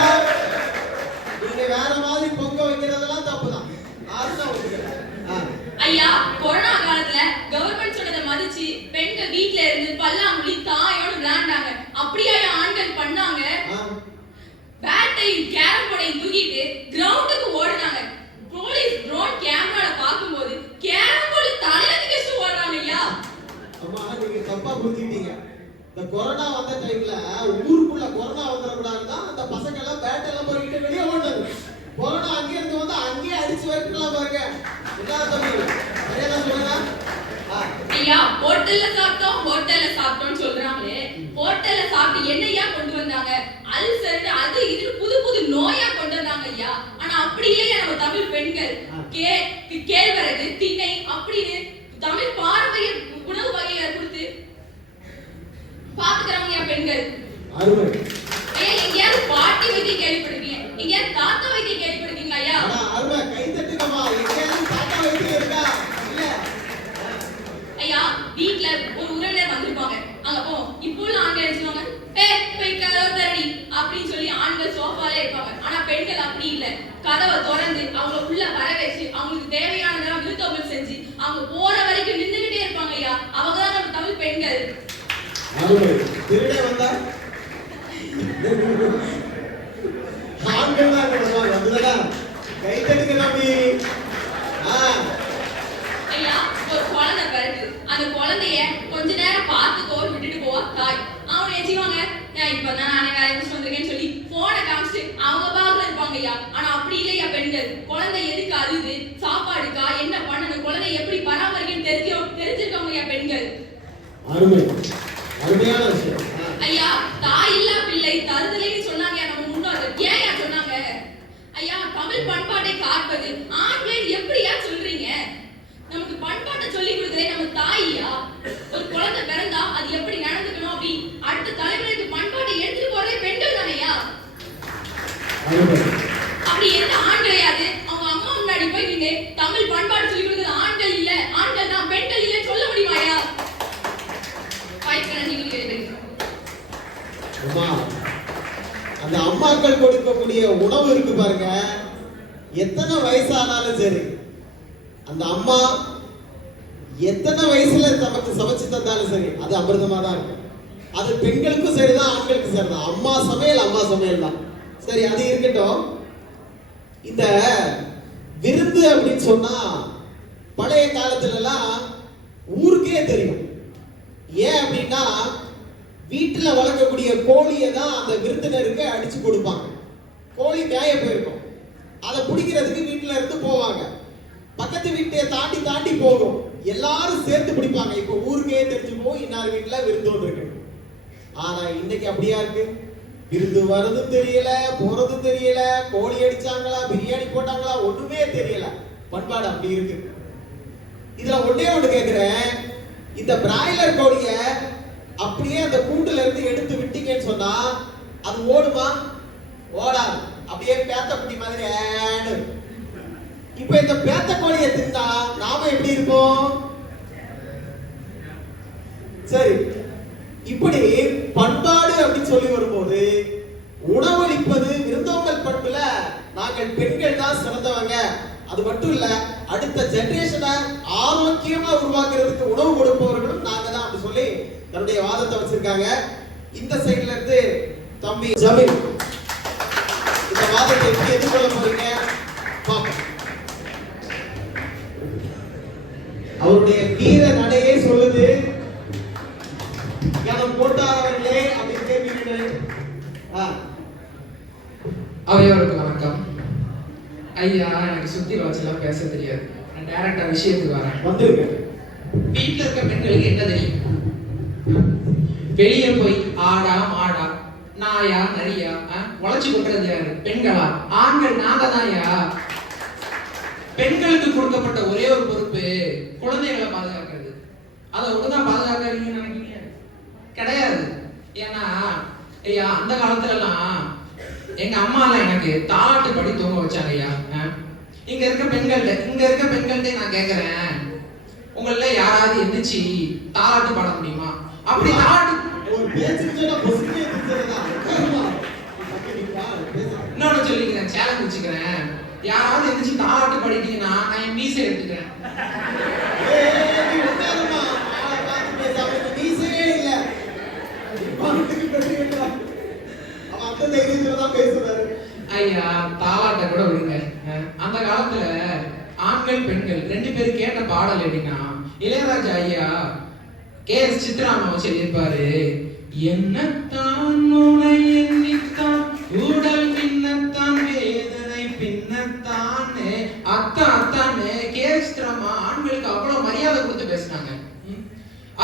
நீங்க வேற மாதிரி பொங்க வைக்கிறதெல்லாம் தப்புதான். அதுதான் ஒத்துக்கிறேன். ஐயா, கொரோனா காலத்துல கவர்மெண்ட் சொன்னதை மதிச்சு பெண்கள் வீட்ல இருந்து பல்லாங்குழி தாயோட விளையாண்டாங்க. அப்படியே ஆண்கள் பண்ணாங்க. பேட்டையும் கேரம் போர்டையும் தூக்கிட்டு கிரவுண்டுக்கு ஓடுனாங்க. போலீஸ் ட்ரோன் கேமரால பாக்கும்போது கேரம் போர்டு தலையில வச்சு ஓடுறாங்க. ஐயா, அம்மா நீங்க தப்பா புரிஞ்சுக்கிட்டீங்க. இந்த கொரோனா வந்த டைம்ல ஊருக்குள்ள கொரோனா வந்துடக்கூடாதுன்னா அந்த பசங்க எல்லாம் பேட் எல்லாம் போயிட்டு வெளியே ஓடுனாங்க. கொரோனா அங்கே இருந்து வந்து அங்கேயே அடிச்சு வைக்கலாம் பாருங்க. எல்லாரும் தம்பி சரியா சொல்லுங்க. ஐயா, ஹோட்டல்ல சாப்பிட்டோம்னு சொல்றாங்களே, ஹோட்டல்ல சாப்பிட்டு என்னையா கொண்டு வந்தாங்க? அல்சர் அது இது புது புது நோயா கொண்டு வந்தாங்க ஐயா. ஆனா அப்படி இல்லையா நம்ம தமிழ் பெண்கள் கேழ்வரகு திணை அப்படின்னு தமிழ் பாரம்பரிய உணவு வகைகளை கொடுத்து பாத்துக்கிறவங்க பெண்கள். ஐயா, எங்கேயாவது பாட்டி வைத்தியம் கேள்விப்பட்டிருக்கீங்க? எங்கேயாவது தாத்தா வைத்தியம் கேள்விப்பட்டிருக்கீங்களா ஐயா? அருமை, கை தட்டுங்கம்மா. எங்கேயாவது தாத்தா வைத்தியம் இருக்கா? இல்ல ஐயா, வீட்ல ஒரு உறவினர் வந்திருப்பாங்க. அங்க போ இப்போ ஆண்கள் எழுச்சுவாங்க, போய் கதவை தரடி அப்படின்னு சொல்லி ஆண்கள் சோஃபால இருப்பாங்க. ஆனா பெண்கள் அப்படி இல்ல. கதவை திறந்து அவங்க உள்ள வர வச்சு அவங்களுக்கு தேவையானதெல்லாம் விருத்தோம்பல் செஞ்சு அவங்க போற வரைக்கும் நின்றுகிட்டே இருப்பாங்க. ஐயா, அவங்கதான் நம்ம தமிழ் பெண்கள். திருடே வந்தா ஆண்கள் தான் வந்துடா. கை தட்டுங்க தம்பி. ஐயா, ஒரு குழந்தை பிறகு அந்த குழந்தைய கொஞ்ச நேரம் பார்த்துக்கோ விட்டுட்டு போவா தாய். அவனை எச்சிவாங்க, இப்பதான் நானே வேலை வந்திருக்கேன்னு சொல்லி போனை காமிச்சு அவங்க பாகல இருப்பாங்க. ஐயா, ஆனா அப்படி இல்லையா பெண்கள். குழந்தை எதுக்கு அழுது, சாப்பாடுக்கா, என்ன பண்ணணும், குழந்தை எப்படி பராமரிக்கணும் தெரிஞ்சிருக்காங்க ஐயா பெண்கள். அருமை, அருமையான விஷயம். ஐயா, தாய் இல்லா பிள்ளை தருதலைன்னு சொன்னாங்க நம்ம முன்னோர்கள். ஏன் சொன்னாங்க? ஐயா, தமிழ் பண்பாட்டை காப்பது ஆண்கள் எப்படியா சொல்றீங்க? நமக்கு பண்பாட்டை சொல்லி கொடுக்கறே நம்ம தாய்யா. ஒரு குழந்தை பிறந்தா அது எப்படி நடந்துக்கணும் அப்படி அடுத்த தலைமுறைக்கு பண்பாட்டை எடுத்துட்டு போறதே பெண்கள் தானையா. அப்படி எந்த ஆண் கிடையாது அவங்க அம்மா முன்னாடி போய் நின்று தமிழ் பண்பாடு சொல்லி கொடுக்கறது ஆண்கள் இல்ல, ஆண்கள் தான், பெண்கள் இல்ல சொல்ல முடியுமாயா? அந்த அம்மாக்கள் கொடுக்கக்கூடிய உணவு இருக்கு பாருங்க, எத்தனை வயசானாலும் சரி அந்த அம்மா எத்தனை வயசுல நமக்கு சமைச்சு தந்தாலும் சரி அது அமிர்தமா தான் இருக்கும். அது பெண்களுக்கும் சரிதான், ஆண்களுக்கும் சரிதான். அம்மா சமையல் தான். சரி, அது இருக்கட்டும். இந்த விருந்து அப்படின்னு சொன்னா பழைய காலத்துல எல்லாம் ஊருக்கே தெரியும். ஏன் அப்படின்னா வீட்டுல வளர்க்கக்கூடிய கோழியை தான் அந்த விருந்தினருக்கு அடிச்சு கொடுப்பாங்க. கோழி காய போயிருக்கும். அதை பிடிக்கிறதுக்கு வீட்டுல இருந்து போவாங்க. பக்கத்து வீட்டை தாண்டி தாண்டி போகும். எல்லாரும் சேர்த்து பிடிப்பாங்க. இப்ப ஊருக்கே தெரிஞ்சு போய் இன்னார் வீட்டுல விருந்தோடு இருக்கு. ஆனா இன்னைக்கு அப்படியா இருக்கு? விருந்து வரதும் தெரியல, போறதும் தெரியல, கோழி அடிச்சாங்களா, பிரியாணி போட்டாங்களா, ஒண்ணுமே தெரியல. பண்பாடு அப்படி இருக்கு. இதுல ஒண்ணே ஒண்ணு கேக்குறேன், இந்த பிராய்லர் கோழிய அப்படியே அந்த கூண்டுல இருந்து எடுத்து விட்டீங்கன்னு சொன்னா அது ஓடுமா? ஓடாது. அப்படியே பேத்த குட்டி மாதிரி ஏன்னு. இப்ப இந்த பேத்த கோழியை தின்னா நாம எப்படி இருப்போம்? சரி, இப்படி பண்பாடு அப்படின்னு சொல்லி வரும்போது உணவளிப்பது விருந்தோம்பல் பண்புல நாங்கள் பெண்கள் தான் சிறந்தவங்க. அது மட்டும் இல்ல, அடுத்த ஜெனரேஷனை ஆரோக்கியமா உருவாக்குறதுக்கு உணவு கொடுப்பவர்களும் நாங்க தான் அப்படி சொல்லி தன்னுடைய வாதத்தை வச்சிருக்காங்க. இந்த சைடுல இருந்து தம்பி ஜமீல் இந்த வாதத்தை எப்படி எதிர்கொள்ள போறீங்க பாப்போம். அவருடைய வீர நடையே சொல்லுது, கணம் போட்டாரவர்களே அப்படின்னு கேட்கிறீர்கள். அவையோருக்கு வணக்கம். ஐயா, எனக்கு சுத்தி வச்செல்லாம் பேச தெரியாது. நான் டைரக்டா விஷயத்துக்கு வரேன். வந்துருங்க. வீட்டுல இருக்க பெண்களுக்கு என்ன தெரியும்? வெளியே போய் ஆடா மாடா நாயா நரியா உழைச்சு கொட்டுறது யாரு? பெண்களா? ஆண்கள் நாங்க தான்யா. பெண்களுக்கு கொடுக்கப்பட்ட ஒரே ஒரு பொறுப்பு குழந்தைகளை பாதுகாக்கிறது. அதை ஒண்ணுதான் பாதுகாக்கிறீங்கன்னு நினைக்கிறீங்க? கிடையாது. ஏன்னா ஐயா, அந்த காலத்துல எல்லாம் எங்க அம்மா எல்லாம் எனக்கு தாலாட்டு படி தூங்க வச்சாங்க ஐயா. இங்க இருக்க பெண்கள்ட்ட நான் கேக்குறேன், உங்கள யாராவது எந்திரிச்சு தாலாட்டு பாட முடியுமா? அப்படி தாலாட்டு இன்னொன்னு சொல்லிக்கிறேன், சேலஞ்ச் வச்சுக்கிறேன். யாராவது எந்திரிச்சு தாலாட்டு பாடிட்டீங்கன்னா நான் என் மீசை எடுத்துக்கிறேன். ஐயா, தாலாட்ட கூட விடுங்க. அந்த காலத்துல ஆண்கள் பெண்கள் ரெண்டு பேரும் கேட்ட பாடல் எப்படின்னா, இளையராஜா ஐயா கே.எஸ். சித்ராமாவை சொல்லியிருப்பாரு, என்னத்தான் உனை எண்ணித்தான் உடல் பின்னத்தான் வேதனை பின்னத்தானே அத்தானே. கே.எஸ். சித்ராமா ஆண்களுக்கு அவ்வளவு மரியாதை கொடுத்து பேசினாங்க.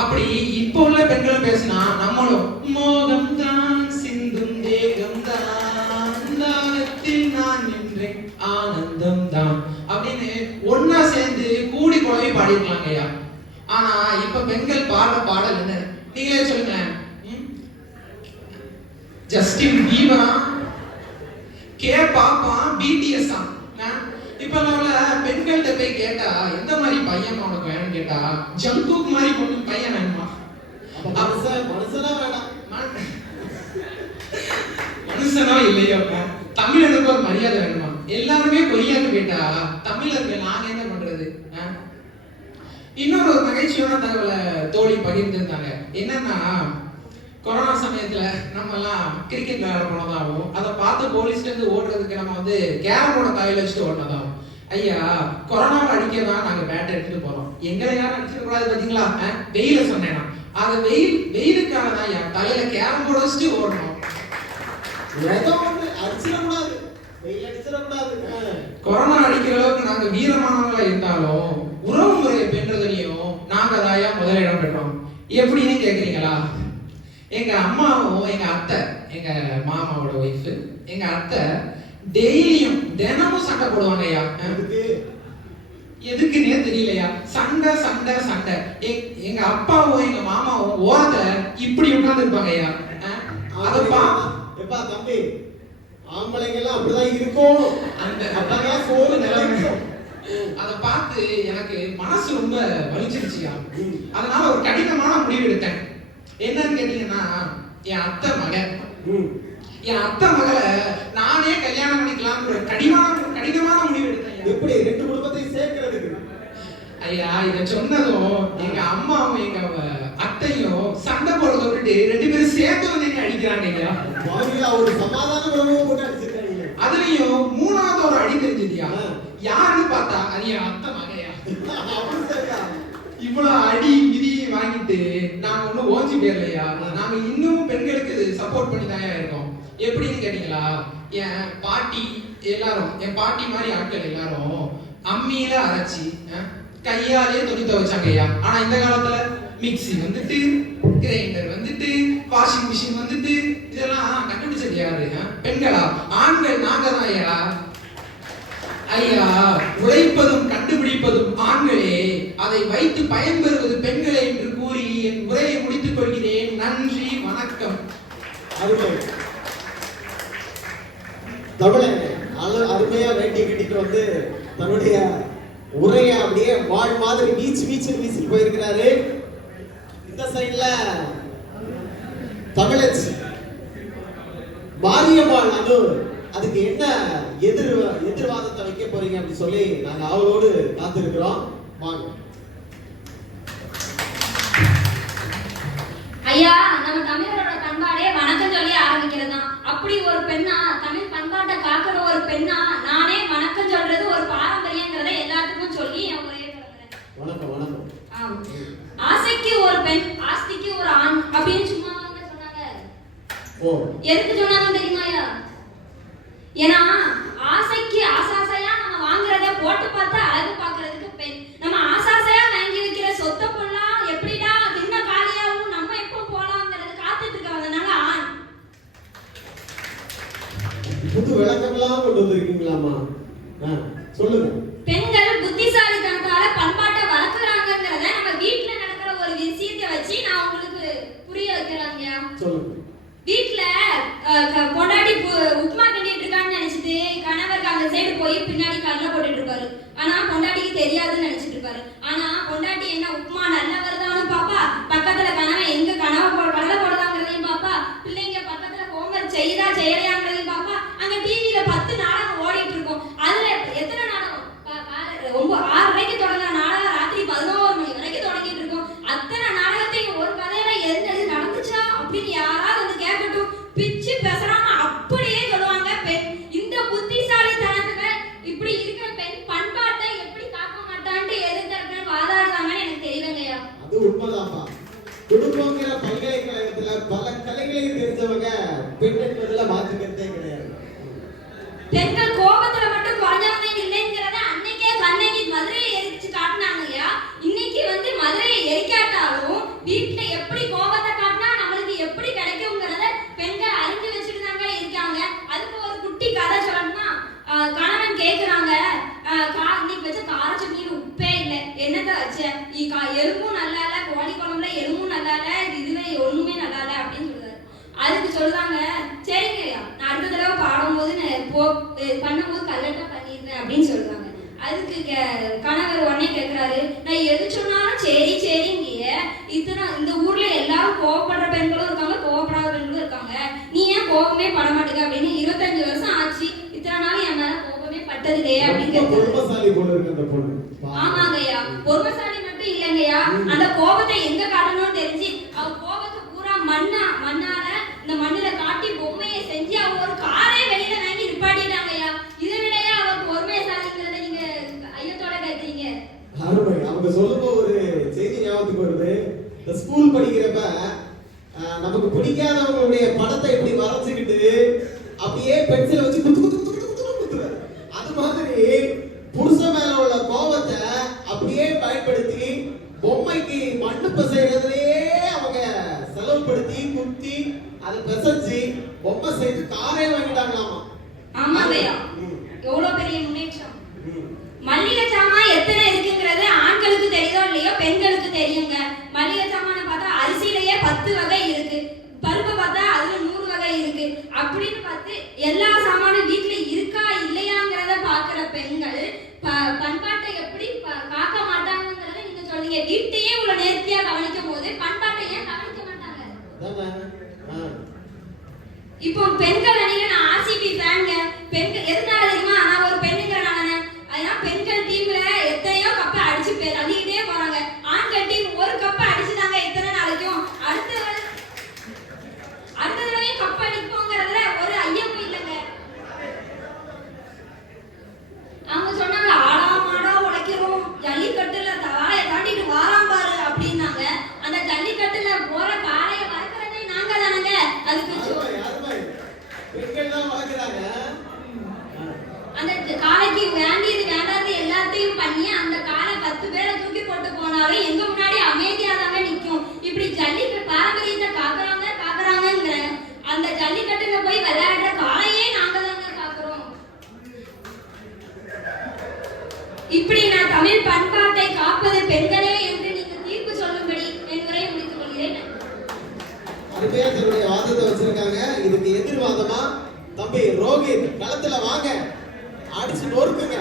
அப்படி இப்போ உள்ள பெண்களும் பேசினா நம்மளும் மோகம் தான் சிந்தும் தேகம் தான் தானத்தில் நான் நின்றேன் ஆனந்தம் தான் அப்படின்னு ஒன்னா சேர்ந்து கூடி குழவி பாடிருக்கலாங்க ஐயா. ஆனா இப்ப பெண்கள் பாடுற பாடல் என்ன? நீங்களே சொல்லுங்க. ஜஸ்டின் பீபரா, கே பாப்பா, பிடிஎஸ். இப்ப நம்மள பெண்கள்கிட்ட போய் கேட்டா எந்த மாதிரி பையன் உனக்கு வேணும்னு கேட்டா ஜங்குக் மாதிரி பொண்ணு பையன் வேணுமா? மனுஷனா வேண்டாம், மனுஷனா இல்லையோ தமிழனுக்கு ஒரு மரியாதை வேணுமா? எல்லாருமே கொரியான்னு கேட்டா தமிழர்கள் நாங்க என்ன பண்றது? இன்னொரு ஒரு நகைச்சுவையான தகவலை தோழி பகிர்ந்திருந்தாங்க. என்னன்னா, கொரோனா சமயத்துல நம்ம எல்லாம் கிரிக்கெட் விளையாட போனதாகவும் அதை பார்த்து போலீஸ்ல இருந்து ஓடுறதுக்கு நம்ம வந்து கேரமோட காயில வச்சுட்டு ஓடினதாகும். ஐயா, கொரோனாவை அடிக்கதான் நாங்க பேட் எடுத்துட்டு போறோம். எங்களை யாரும் அடிச்சிட கூடாது பாத்தீங்களா? வெயில சொன்னேன்னா அது வெயிலுக்காக தான் ஐயா தலையில கேரம் போர்டு வச்சுட்டு ஓடணும். கொரோனா அடிக்கிற அளவுக்கு நாங்க வீரமானவங்களா இருந்தாலும் உறவு முறையை பெற்றதுலயும் நாங்க தாயா முதலிடம் பெற்றோம். எப்படின்னு கேக்குறீங்களா? எங்க அம்மாவும் எங்க அத்தை, எங்க மாமாவோட ஒய்ஃப், எங்க அத்தை டெய்லியும் தினமும் சண்டை போடுவாங்க ஐயா. எதுக்குன்னே தெரியலையா, சண்டை சண்டை சண்டை. எங்க அப்பாவும் எங்க மாமாவும் ஓரத்துல இப்படி உட்கார்ந்து இருப்பாங்க ஐயா. எப்பா தம்பி, ஆம்பளைங்க எல்லாம் அப்படிதான் இருக்கும். அப்பதான் சோறு நிலைக்கும். அதை பார்த்து எனக்கு மனசு ரொம்ப வலிச்சிருச்சியா. அதனால ஒரு கடினமான முடிவு எடுத்தேன். என்னன்னு கேட்டீங்கன்னா, என் அத்தை மகளை நானே கல்யாணம் பண்ணிக்கலாம் ஒரு கடினமான முடிவு எடுத்தேன். எப்படி ரெண்டு குடும்பத்தையும் சேர்க்கிறதுக்கு? ஐயா, இத சொன்னதும் எங்க அம்மாவும் எங்க அத்தையும் சண்டை போடுறத விட்டுட்டு ரெண்டு பேரும் சேர்த்து வந்து அடிக்கிறாங்க ஐயா. ஒரு சமாதான உறவு போட்டு அடிச்சிருக்காங்க. அதுலயும் மூணாவது ஒரு அடி தெரிஞ்சதுயா. யாருன்னு பார்த்தா அது என் அத்தை மகையா. இவ்வளவு அடி மிதி வாங்கிட்டு நாங்க ஒன்னும் ஓஞ்சி போயிடலையா. நாங்க இன்னும் பெண்களுக்கு சப்போர்ட் பண்ணி தான் இருக்கோம். எப்படின்னு கேட்டீங்களா, என் பாட்டி எல்லாரும், என் பாட்டி மாதிரி ஆட்கள் எல்லாரும் அம்மியில அரைச்சி கையாலே துணி துவைச்சாங்க ஐயா. ஆனா இந்த காலத்துல மிக்ஸி வந்துட்டு, கிரைண்டர் வந்துட்டு, வாஷிங் மிஷின் வந்துட்டு, இதெல்லாம் கண்டுபிடிச்சது யாரு? பெண்களா? ஆண்கள் நாங்க தான் ஐயா. ஐயா, உழைப்பதும் கண்டுபிடிப்பதும் ஆண்களே, அதை வைத்து பயன்பெறுவது பெண்களே என்று கூறி என் உரையை முடித்துக் கொள்கிறேன். நன்றி, வணக்கம். தமிழன் அருமையா வேட்டி கட்டிட்டு வந்து தன்னுடைய உரைய அப்படியே வாழ் மாதிரி வீச்சு போயிருக்கிறாரு. இந்த சைட்ல தமிழச்சி மாரியம்மாள் அனு, அதுக்கு என்ன எதிர்வாதத்தை வைக்க போறீங்க அப்படின்னு சொல்லி நாங்க அவளோடு காத்திருக்கிறோம். வாங்க ஐயா. நம்ம தமிழரோட பண்பாடே வணக்கம் சொல்லி ஆரம்பிக்கிறதுதான். அப்படி ஒரு பெண்ணா, தமிழ் பண்பாட்டை காக்கிற ஒரு பெண்ணா, நானே வணக்கம் சொல்றது ஒரு பாரம்பரியங்கிறத எல்லாத்துக்கும் சொல்லி என் உரையை தொடங்குறேன். வணக்கம். வணக்கம். ஆசைக்கு ஒரு பெண், ஆஸ்திக்கு ஒரு ஆண் அப்படின்னு சும்மா சொன்னாங்க. எதுக்கு சொன்னாங்க தெரியுமாயா? ஏன்னா ஆசைக்கு ஆசாசையா நம்ம வாங்குறத போட்டு பார்த்து அழகு பார்க்கறதுக்கு பெண். நம்ம ஆசாசையா வாங்கி வைக்கிற சொத்தை பொருளா எப்படிடா தின்ன காலியாவும் நம்ம எப்போ போலாம்ங்கிறது காத்துட்டு இருக்கவங்கனால ஆண். புது விளக்கம்லாம் கொண்டு வந்திருக்கீங்களாமா? சொல்லுங்க. பெண்கள் புத்திசாலித்தனத்தால பண்பாட்டை வளர்க்குறாங்கிறத நம்ம வீட்டுல நடக்கிற ஒரு விஷயத்தை வச்சு நான் உங்களுக்கு புரிய வைக்கிறாங்க. சொல்லுங்க. வீட்டுல பொண்டாட்டி உப்புமா கிண்டிட்டு இருக்கான்னு நினைச்சிட்டு கணவர் அந்த சைடு போய் பின்னாடி கடலை போட்டுட்டு இருப்பாரு. ஆனா பொண்டாட்டிக்கு தெரியாதுன்னு நினைச்சிட்டு இருப்பாரு. ஆனா பொண்டாட்டி என்ன உப்புமா நல்லா வருதான்னு பாப்பா, பக்கத்துல கணவன் எங்க கடலை போடுதாங்கிறதையும் பாப்பா, பிள்ளைங்க பக்கத்துல ஹோம்வொர்க் செய்யுதா செய்யலையாங்கிறதையும் பாப்பா. அங்க டிவியில 10 நாடகம் ஓடிட்டு இருக்கும். அதுல எத்தனை நாடகம்? 6:30க்கு தொடங்குற நாடகம் ராத்திரி 11 மணி வரைக்கும் தொடங்கிட்டு இருக்கும். அத்தனை நாடகத்தையும் ஒரு கதையில எது நடந்துச்சா அப்படின்னு யாராவது வந்து கேட்கட்டும், பிச்சு பேசுறாங்க அப்படியே சொல்லுவாங்க பெண். இந்த புத்திசாலித்தனத்துல இப்படி இருக்கிற பெண் பண்பாட்டை எப்படி காக்க மாட்டான்ட்டு எதிர்த்து வாதாடுறாங்கன்னு எனக்கு தெரியலங்கய்யா. அது உண்மைதான்ப்பா. குடும்பங்கிற பல்கலைக்கழகத்துல பல கலைகளை தெரிஞ்சவங்க பெண் என்பதுல மாற்றுக்கிறதே கிடையாது. பெண்கள் கோபத்துல மட்டும் குறைஞ்சவங்க இல்லைங்கிறத அன்னைக்கே கண்ணகி மதுரையை எரிச்சு காட்டினாங்கய்யா. இன்னைக்கு வந்து மதுரையை எரிக்காட்டாலும் வீட்டுல எப்படி கோபத்தை காட்டினா நம்மளுக்கு எப்படி கிடைக்கும்ங்கிறத பெண்கள் அறிஞ்சு வச்சுட்டு தாங்க இருக்காங்க. அதுக்கு ஒரு குட்டி கதை சொல்லணும்னா, கணவன் கேக்குறாங்க, இன்னைக்கு வச்ச கார சட்னியில உப்பே இல்லை, என்னத்த வச்ச? எலும்பும் நல்லா இல்ல, கோழி குழம்புல எலும்பும் நல்லா இல்ல, இதுவே ஒண்ணுமே நல்லா இல்ல அப்படின்னு சொல்றாரு. அதுக்கு சொல்றாங்க, சரிங்கய்யா நான் அடுத்த தடவை பாடும்போது பண்ணும்போது கரெக்டா பண்ணிடுறேன் அப்படின்னு சொல்றாங்க. அதுக்கு கணவர் உடனே கேட்கிறாரு, நான் எது சொன்னாலும் சரி சரிங்க, இந்த ஊர்ல எல்லாரும் கோவப்படுற பெண்களும் இருக்காங்க, கோவப்படாத பெண்களும் இருக்காங்க, நீ ஏன் கோபமே பட மாட்டேங்க அப்படின்னு 25 வருஷம் ஆச்சு, இத்தனை நாள் என் மேல கோபமே பட்டது இல்லையா அப்படின்னு கேட்கிறாரு. ஆமாங்கய்யா, பொறுமைசாலி மட்டும் இல்லைங்கய்யா, அந்த கோபத்தை எங்க காட்டணும்னு தெரிஞ்சு அவ கோபத்தை பூரா மண்ணால இந்த மண்ணுல காட்டி பொம்மையை செஞ்சு அவ ஒரு காரே வெளியில வாங்கி நிப்பாட்டிட்டாங்கய்யா. இதை விடையா அவ பொறுமைசாலிங்கிறத நீங்க ஐயத்தோட கேட்கறீங்க. அருமை. அவங்க சொல்லும்போது ஒரு செய்தி ஞாபகத்துக்கு வருது. இந்த ஸ்கூல் படிக்கிறப்ப நமக்கு பிடிக்காதவங்களுடைய படத்தை இப்படி வரைஞ்சுக்கிட்டு அப்படியே பென்சிலை வச்சு குத்துவாரு. அது மாதிரி புருஷன் மேல உள்ள கோபத்தை அப்படியே பயன்படுத்தி பொம்மைக்கு மண்ணு பசைறதுலயே அவங்க செலவுப்படுத்தி குத்தி அதை பிசைஞ்சு பொம்மை செய்து காரே வாங்கிட்டாங்களாமா. ஆமாங்கய்யா, எவ்வளவு பெரிய முன்னேற்றம். மல்லிகை சாமான் எத்தனை இருக்குங்கிறது ஆண்களுக்கு தெரியுதோ இல்லையோ பெண்களுக்கு தெரியுங்க. மல்லிகை சாமான பார்த்தா அரிசியிலேயே 10 வகை இருக்கு, பருப்பை பார்த்தா அதுல 100 வகை இருக்கு. அப்படின்னு பார்த்து எல்லா சாமானும் வீட்டுல இருக்கா இல்லையாங்கிறத பாக்குற பெண்கள் பண்பாட்டை எப்படி காக்க மாட்டாங்கிறத நீங்க சொல்றீங்க. வீட்டையே உள்ள நேர்த்தியா கவனிக்கும் போது பண்பாட்டை ஏன் கவனிக்க மாட்டாங்க? இப்போ பெண்கள் அணியில நான் ஆர்சிபி ஃபேன்ங்க. பெண்கள் எதனால தெரியுமா? நான் ஒரு பெண்ணுங்கிறனால. அதனால பெண்கள் டீம்ல எத்தனையோ கப்பை அடிச்சு அடிக்கிட்டே போறாங்க. ஆண்கள் டீம் ஒரு கப்பை அடிச்சுதாங்க இத்தனை நாளைக்கும். அடுத்த தடவையும் கப் அடிப்போங்கிறதுல ஒரு ஐயமும் இல்லைங்க. அவங்க சொன்னாங்க, ஆடா மாடா உடைக்கிறோம், ஜல்லிக்கட்டுல வாழைய தாண்டிட்டு வாராம் பாரு அப்படின்னாங்க. அந்த ஜல்லிக்கட்டுல போற காளைய வளர்க்கறதே நாங்க தானங்க. அதுக்கு நாளை எங்க முன்னாடி அமைதியா தாங்க நிக்கும். இப்படி ஜல்லிக்கட்டு பாரம்பரியத்தை காக்குறாங்கங்கிற அந்த ஜல்லிக்கட்டுல போய் விளையாடுற காளையே நாங்க தாங்க காக்குறோம். இப்படி நான் தமிழ் பண்பாட்டை காப்பது பெண்களே என்று நீங்க தீர்ப்பு சொல்லும்படி என் உரையை முடித்துக் கொள்கிறேன். அருமையா தன்னுடைய வாதத்தை வச்சிருக்காங்க. இதுக்கு எதிர்வாதமா தம்பி ரோஹித் களத்துல வாங்க, அடிச்சு நொறுக்குங்க.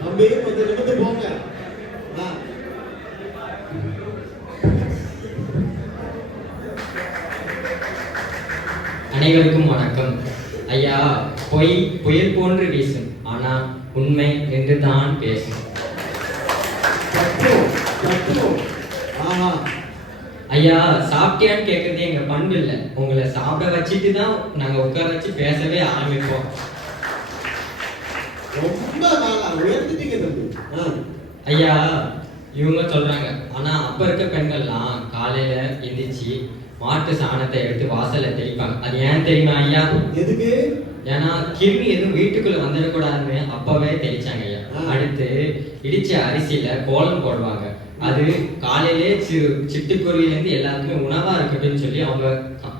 தம்பி கொஞ்சம் நிமிர்ந்து போங்க. அனைவருக்கும் வணக்கம். ஐயா, பொய் புயல் போன்று வீசும், ஆனா உண்மை என்று தான் பேசும். ஐயா, சாப்பிட்டியான்னு கேட்கறது எங்க பண்பு இல்லை. உங்களை சாப்பிட வச்சுட்டு தான் நாங்க உட்கார வச்சு பேசவே ஆரம்பிப்போம். ரொம்ப உயர்ந்துட்டீங்க தம்பி. ஐயா, இவங்க சொல்றாங்க, ஆனா அப்ப இருக்க பெண்கள்லாம் காலையில எந்திரிச்சு மாட்டு சாணத்தை எடுத்து வாசல்ல தெளிப்பாங்க. அது ஏன் தெரியுமா ஐயா? எதுக்கு? ஏன்னா கிருமி எதுவும் வீட்டுக்குள்ள வந்துடக்கூடாதுன்னு அப்பவே தெளிச்சாங்க ஐயா. அடுத்து இடிச்ச அரிசியில கோலம் போடுவாங்க. அது காலையிலே சிட்டுக்குருவிலேருந்து எல்லாத்துக்குமே உணவா இருக்கட்டும்னு சொல்லி அவங்க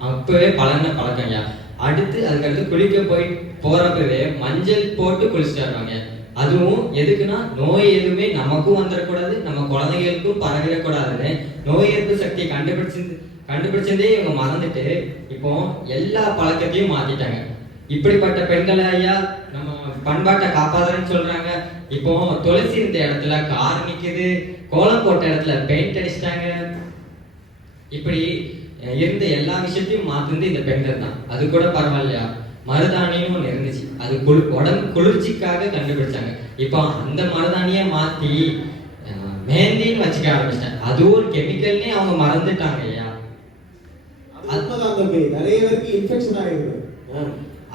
அப்பவே பழக்கம் ஐயா. அடுத்து அதுக்கடுத்து குளிக்க போறப்பவே மஞ்சள் போட்டு குளிச்சுட்டு வருவாங்க. அதுவும் எதுக்குன்னா நோய் எதுவுமே நமக்கும் வந்துடக்கூடாது, நம்ம குழந்தைகளுக்கும் பரவிடக்கூடாதுன்னு நோய் எதிர்ப்பு சக்தியை கண்டுபிடிச்சதே இவங்க மறந்துட்டு இப்போ எல்லா பழக்கத்தையும் மாத்திட்டாங்க. இப்படிப்பட்ட பெண்களை ஐயா நம்ம பண்பாட்டை காப்பாதுன்னு சொல்றாங்க. இப்போ துளசி இருந்த இடத்துல கார் நிக்குது, கோலம் போட்ட இடத்துல பெயிண்ட் அடிச்சிட்டாங்க. இப்படி இருந்த எல்லா விஷயத்தையும் மாத்துந்து இந்த பெண்கள் தான். அது கூட பரவாயில்லையா, மருதாணியும் ஒன்று இருந்துச்சு, அது உடம்பு குளிர்ச்சிக்காக கண்டுபிடிச்சாங்க. இப்போ அந்த மருதாணியை மாத்தி மேந்தின்னு வச்சுக்க ஆரம்பிச்சிட்டாங்க. அது ஒரு கெமிக்கல்னே அவங்க மறந்துட்டாங்க ஐயா. நிறைய பேருக்கு இன்ஃபெக்ஷன் ஆயிடுது.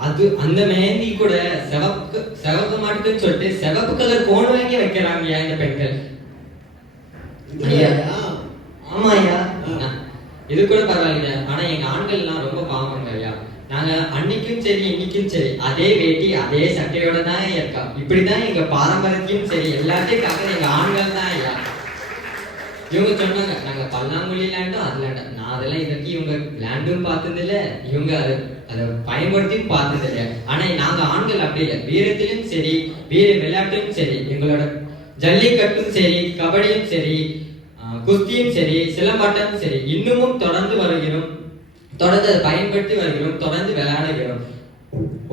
அது அந்த மெஹந்தி கூட சிவப்பு மாட்டுக்குன்னு சொல்லிட்டு சிவப்பு கலர் கோன் வாங்கி வைக்கிறாங்க இந்த பெண்கள். ஆமா ஐயா, இது கூட பரவாயில்லையா. ஆனா எங்க ஆண்கள்லாம் ரொம்ப பாவங்க ஐயா. நாங்க அன்னைக்கும் சரி இன்னைக்கும் சரி அதே வேட்டி அதே சட்டையோட தான் இருக்கா. இப்படிதான் எங்க பாரம்பரியத்தையும் சரி எல்லாத்தையும் காக்க எங்க ஆண்கள் தான் ஐயா. இவங்க சொன்னாங்க நாங்க பல்லாங்குழி லேண்டும் அது லேண்டம். நான் அதெல்லாம் இதற்கு இவங்க லேண்டும் பார்த்தது இல்லை, இவங்க அதை பயன்படுத்தியும் பார்த்தது இல்லை. ஆனா நாங்க ஆண்கள் அப்படி இல்லை. வீரத்திலும் சரி வீர விளையாட்டும் சரி எங்களோட ஜல்லிக்கட்டும் சரி கபடியும் சரி குஸ்தியும் சரி சிலம்பாட்டமும் சரி இன்னமும் தொடர்ந்து வருகிறோம், தொடர்ந்து அதை பயன்படுத்தி வருகிறோம், தொடர்ந்து விளையாடுகிறோம்.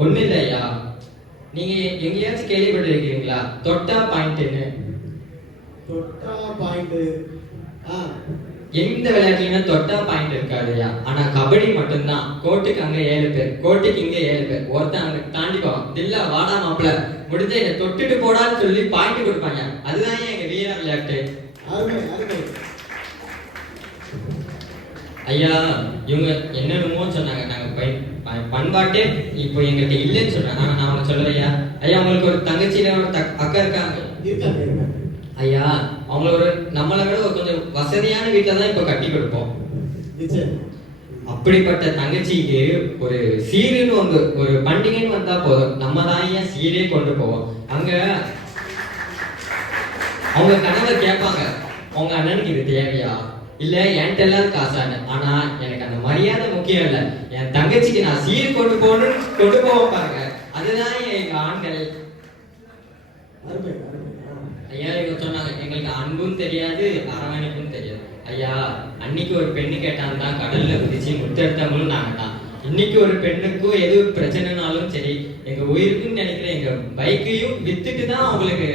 ஒண்ணு இல்லை ஐயா, நீங்க எங்கேயாச்சும் கேள்விப்பட்டிருக்கீங்களா தொட்டா பாயிண்ட்னு? தொட்டா பாயிண்ட் எந்த விளையாட்டுலயுமே தொட்டா பாயிண்ட் இருக்காதுயா. ஆனா கபடி மட்டும்தான். கோட்டுக்கு அங்க 7 பேர், கோட்டுக்கு இங்க 7 பேர். ஒருத்தன் அங்க தாண்டி போவான், தில்லா வாடா மாப்பிள முடிஞ்ச என்ன தொட்டுட்டு போடான்னு சொல்லி பாயிண்ட் கொடுப்பாங்க. அதுதான் எங்க வீர விளையாட்டு. ஐயா, இவங்க என்னென்னமோ சொன்னாங்க. நாங்க பண்பாட்டே இப்போ எங்கிட்ட இல்லைன்னு சொல்றாங்க. ஆனா நான் அவங்க சொல்லுறையா ஐயா, உங்களுக்கு ஒரு தங்கச்சியில அக்கா இருக்காங்க ஐயா. அவங்கள நம்மளை விட கொஞ்சம் வசதியான வீட்டுல தான் இப்ப கட்டி கொடுப்போம். அப்படிப்பட்ட தங்கச்சிக்கு ஒரு சீருன்னு ஒரு பண்டிகைன்னு வந்தா போதும், நம்ம தான் ஏன் சீரே கொண்டு போவோம். அங்க அவங்க கணவர் கேட்பாங்க, அவங்க அண்ணனுக்கு இது தேவையா இல்ல என்கிட்ட எல்லாம் காசானு. ஆனா எனக்கு அந்த மரியாதை முக்கியம் இல்ல, என் தங்கச்சிக்கு நான் சீர் கொண்டு போவோம் பாருங்க. அதுதான் எங்க ஆண்கள் ஐயா. இவங்க சொன்னாங்க எங்களுக்கு அன்பும் தெரியாது அரவணைப்பும் தெரியாது. ஐயா, அன்னைக்கு ஒரு பெண்ணு கேட்டான் தான் கடல்ல குதிச்சு முத்தெடுத்தவங்களும் நாங்க தான். இன்னைக்கு ஒரு பெண்ணுக்கும் எது பிரச்சனைனாலும் சரி எங்க உயிருக்குன்னு நினைக்கிற எங்க பைக்கையும் வித்துட்டு தான் அவங்களுக்கு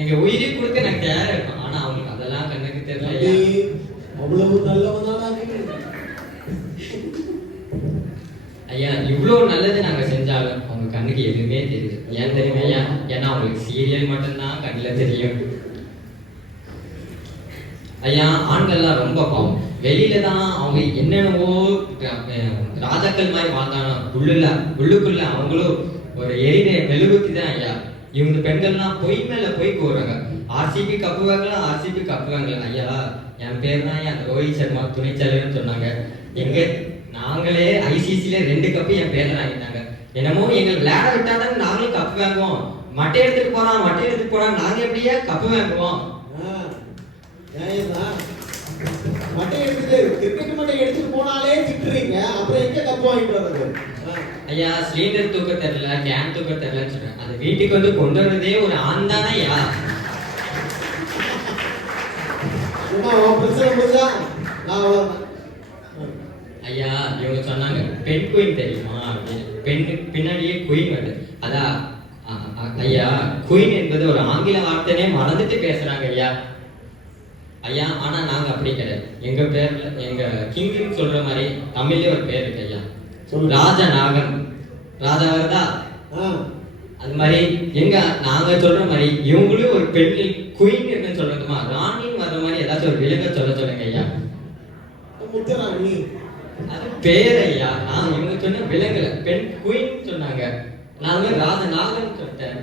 எங்க உயிரை கொடுக்க எனக்கு தயாரா இருக்கும். ஆனா அவங்களுக்கு அதெல்லாம் கண்ணுக்கு தெரியல. ஐயா, இவ்வளவு நல்லது நாங்க செஞ்சாலும் அவங்க கண்ணுக்கு எதுவுமே தெரியுது. ஏன் தெரியுமா ஐயா? ஏன்னா அவங்களுக்கு சீரியல் மட்டும்தான் கண்ணுல தெரியும். ஐயா, ஆண்கள்லாம் ரொம்ப பாவம். வெளியில தான் அவங்க என்னென்னவோ ராஜாக்கள் மாதிரி வாழ்ந்தாலும் உள்ளுக்குள்ள அவங்களும் ஒரு எரினை மெழுகுத்தி தான் ஐயா. இவங்க பெண்கள்லாம் பொய் மேல பொய் கூறுறாங்க. ஆர்சிபி கப்பு வாங்கலாம், ஆர்சிபி கப்பு வாங்கலாம். ஐயா, என் பேர் தான் அந்த ரோஹித் சர்மா துணைச்சலைன்னு சொன்னாங்க. எங்க நாங்களே ஐசிசில 2 கப்பு என் பேர்ல வாங்கிட்டாங்க. என்னமோ எங்களை விளையாட விட்டாதான் நாங்களும் கப்பு வாங்குவோம். மட்டை எடுத்துட்டு போறான் நாங்க எப்படியா கப்பு வாங்குவோம்? ஏன்னா மட்டை எடுத்துட்டு கிரிக்கெட் மட்டை எடுத்துட்டு போனாலே திட்டுறீங்க, அப்புறம் எங்க கப்பு வாங்கிட்டு வர்றது? ஐயா சிலிண்டர் தூக்க தெரியல, கேன் தூக்க தெரியலன்னு சொல்றேன். அது வீட்டுக்கு வந்து கொண்டு வரதே ஒரு ஆண் தானே ஐயா. பிரச்சனை முடிஞ்சா நான் ஐயா இவங்க சொன்னாங்க பெண் குயின் தெரியுமா அப்படின்னு. பெண்ணு பின்னாடியே குயின் வருது. அதான் ஐயா குயின் என்பது ஒரு ஆங்கில வார்த்தைனே மறந்துட்டு பேசுறாங்க ஐயா. ஐயா ஆனா நாங்க அப்படி கிடையாது. எங்க பேர்ல எங்க கிங்னு சொல்ற மாதிரி தமிழ்லயே ஒரு பேர் இருக்கு ஐயா, ராஜநாகன். ராஜா வருதா, அது மாதிரி எங்க நாங்க சொல்ற மாதிரி இவங்களும் ஒரு பெண் குயின் இருக்குன்னு சொல்றதுமா, ராணின்னு வர்ற மாதிரி ஏதாச்சும் ஒரு விலங்க சொல்லுங்க ஐயா. முத்துராணி அது பேர் ஐயா. நான் இவங்க சொன்ன விலங்குல பெண் குயின் சொன்னாங்க, நாங்க ராஜநாகன் சொல்லிட்டேன்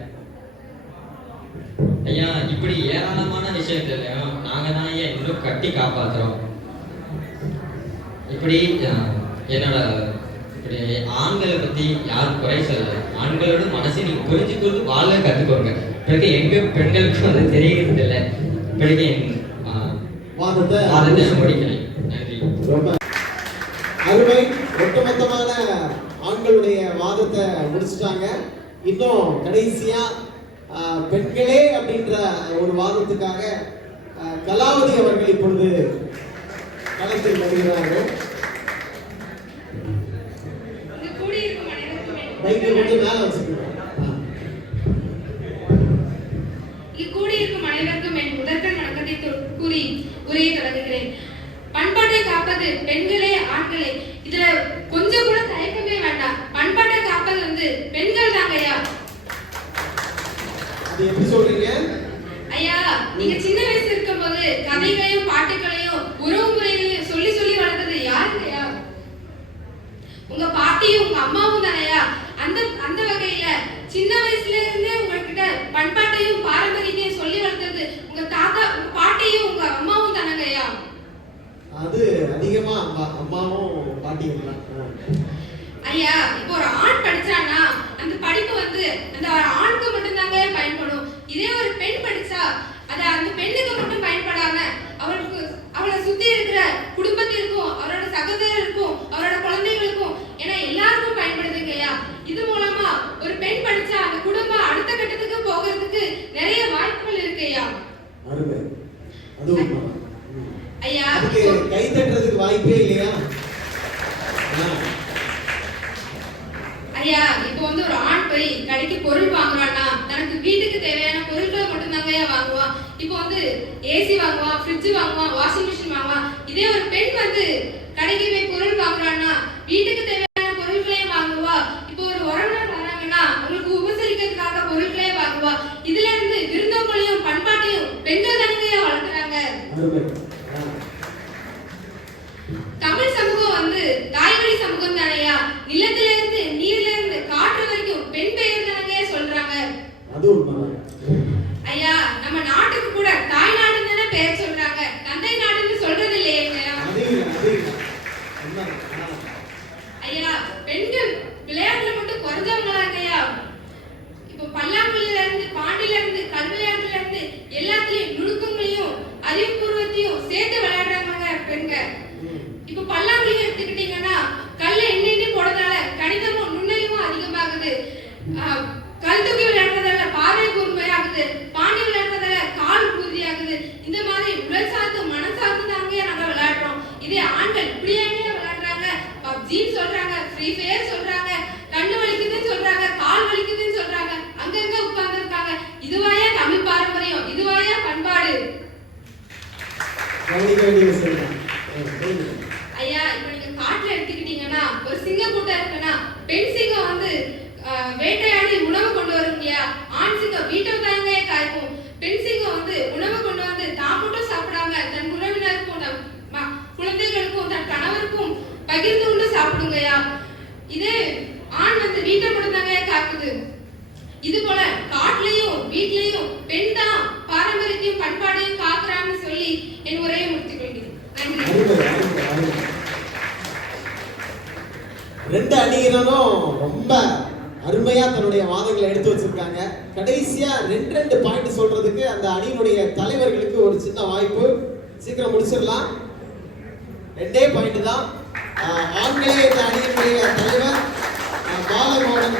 ஐயா. இப்படி ஏராளமான விஷயத்திலையும் நாங்க தான் ஐயா இன்னும் கட்டி காப்பாத்துறோம். இப்படி என்னோட இப்படி ஆண்களை பத்தி யாரும் குறை சொல்லல. ஆண்களோட மனசை நீங்க புரிஞ்சுக்கொண்டு வாழ கத்துக்கோங்க. பிறகு எங்க பெண்களுக்கும் அது தெரிகிறது இல்லை. பிறகு என் வாதத்தை முடிக்கிறேன். நன்றி. ரொம்ப அருமை. ஒட்டுமொத்தமான ஆண்களுடைய வாதத்தை முடிச்சுட்டாங்க. இன்னும் கடைசியா பெண்களே அப்படின்ற ஒரு வாதத்துக்காக கலாவதி அவர்கள் இப்பொழுது களத்தில் வருகிறார்கள். இக்கூடியிருக்கும் அனைவருக்கும் என் முதற்கண் வணக்கத்தை கூறி உரையை தொடங்குகிறேன். பண்பாட்டை காப்பது பெண்களே ஆண்களே, இதுல கொஞ்சம் கூட தயக்கமே வேண்டாம். பண்பாட்டை காப்பது வந்து பெண்கள் தாங்க ஐயா. அது எப்படி சொல்றீங்க ஐயா? நீங்க சின்ன வயசுல இருக்கும் போது கதைகளையும் பாட்டுகளையும் உறவு முறைகளையும் சொல்லி சொல்லி வளர்த்தது யாருங்க ஐயா? உங்க பாட்டியும் உங்க அம்மாவும் தானையா? அந்த வகையில சின்ன வயசுல இருந்தே உங்ககிட்ட பண்பாட்டையும் பாரம்பரியத்தையும் சொல்லி வளர்த்தது உங்க தாத்தா, உங்க பாட்டியும் உங்க அம்மாவும் தானங்க ஐயா? அது அதிகமா அம்மாவும் பாட்டியும் தான் ஐயா. இப்போ ஒரு ஆண் படிச்சானா அந்த படிப்பு வந்து அந்த ஆணுக்கு மட்டும் தாங்க பயன்படும். இதே ஒரு பெண் படிச்சா அது அந்த பெண்ணுக்கு மட்டும் பயன்படாம அவளை சுத்தி இருக்கிற குடும்பத்திற்கும் அவரோட சகோதரருக்கும் அவரோட குழந்தைகளுக்கும் ஏன்னா எல்லாருக்கும் பயன்படுதுங்க ஐயா. இது மூலமா ஒரு பெண் படிச்சா அந்த குடும்பம் அடுத்த கட்டத்துக்கு போகிறதுக்கு நிறைய வாய்ப்புகள் இருக்கு ஐயா. அருமை. அதுவும் ஐயா கை தட்டுறதுக்கு வாய்ப்பே இல்லையா ஐயா? இப்போ வந்து ஒரு ஆண் போய் கடைக்கு பொருள் வாங்குறான்னா தனக்கு வீட்டுக்கு தேவையான பொருட்களை மட்டும் தாங்க வாங்குவான். இப்போ வந்து ஏசி வாங்குவான், ஃப்ரிட்ஜ் வாங்குவான், வாஷிங் மிஷின் வாங்குவான். இதே ஒரு பெண் வந்து கடைக்கு போய் பொருள் வாங்குறான்னா வீட்டுக்கு தேவையான பொருட்களையும் வாங்குவா. இப்போ ஒரு உறவினர் வராங்கன்னா அவங்களுக்கு உபசரிக்கிறதுக்காக பொருட்களே வாங்குவா. இதுல இருந்து விருந்தோம்பலையும் பண்பாட்டையும் பெண்கள் தானே வளர்க்குறாங்க. தமிழ் சமூகம் வந்து தாய்வழி சமூகம் தானையா? நிலத்தில இருந்து நீர்ல இருந்து காற்று வரைக்கும் பெண் பெயர் தானே சொல்றாங்க. ஐயா நம்ம நாட்டுக்கு கூட தாய் நாடுன்னு தானே பெயர் சொல்றாங்க, தந்தை நாடுன்னு சொல்றது இல்லையேங்க ஐயா. பெண்கள் விளையாட்டுல மட்டும் குறைஞ்சவங்களா இருக்கையா? இப்போ பல்லாங்குழில இருந்து பாண்டில இருந்து கல்விளையாட்டுல இருந்து எல்லாத்துலயும் நுணுக்கங்களையும் அறிவுபூர்வத்தையும் சேர்த்து விளையாடுறாங்க பெண்கள். இப்ப பல்லாங்குழி எடுத்துக்கிட்டீங்கன்னா கல்ல எண்ணெய் போடுறதால கணிதமும் நுண்ணறிவும் அதிகமாகுது. கல் தூக்கி விளையாடுறதால பார்வை கூர்மையாகுது. பாண்டி விளையாடுறதால கால் உறுதியாகுது. இந்த மாதிரி உடல் சார்ந்து மனம் சார்ந்து தாங்க நாங்க விளையாடுறோம். இதே ஆண்கள் இப்படியாங்க விளையாடுறாங்க. பப்ஜின்னு சொல்றாங்க, ஃப்ரீ ஃபயர் சொல்றாங்க, கண்ணு வலிக்குதுன்னு சொல்றாங்க, கால் வலிக்குதுன்னு சொல்றாங்க, அங்கங்க உட்கார்ந்து இருக்காங்க. இதுவாயா தமிழ் பாரம்பரியம்? இதுவாயா பண்பாடு? ஐயா இப்ப நீங்க காட்டுல எடுத்துக்கிட்டீங்கன்னா ஒரு சிங்க கூட்டம் இருக்குன்னா பெண் சிங்கம் வந்து வேட்டையாடி உணவு கொண்டு வரும் இல்லையா? ஆண் சிங்கம் வீட்டை தாங்க காய்க்கும். பெண் சிங்கம் வந்து உணவு கொண்டு வந்து தான் மட்டும் சாப்பிடாம தன் உறவினருக்கும் குழந்தைகளுக்கும் தன் கணவருக்கும் பகிர்ந்து கொண்டு சாப்பிடுங்கய்யா. இதே ஆண் வந்து வீட்டை மட்டும் தாங்க காக்குது. இது போல காட்டுலயும் வீட்லயும் பெண் தான் பாரம்பரியத்தையும் பண்பாடையும் காக்குறான்னு சொல்லி என் உரையை முடித்துக் கொள்கிறேன். ரெண்டு அணியினரும் ரொம்ப அருமையா தன்னுடைய வாதங்களை எடுத்து வச்சிருக்காங்க. கடைசியா ரெண்டு பாயிண்ட் சொல்றதுக்கு அந்த அணியினுடைய தலைவர்களுக்கு ஒரு சின்ன வாய்ப்பு. சீக்கிரம் முடிச்சிடலாம். 2 பாயிண்ட் தான். ஆண்களே இந்த அணியினுடைய தலைவர் பாலமோகன்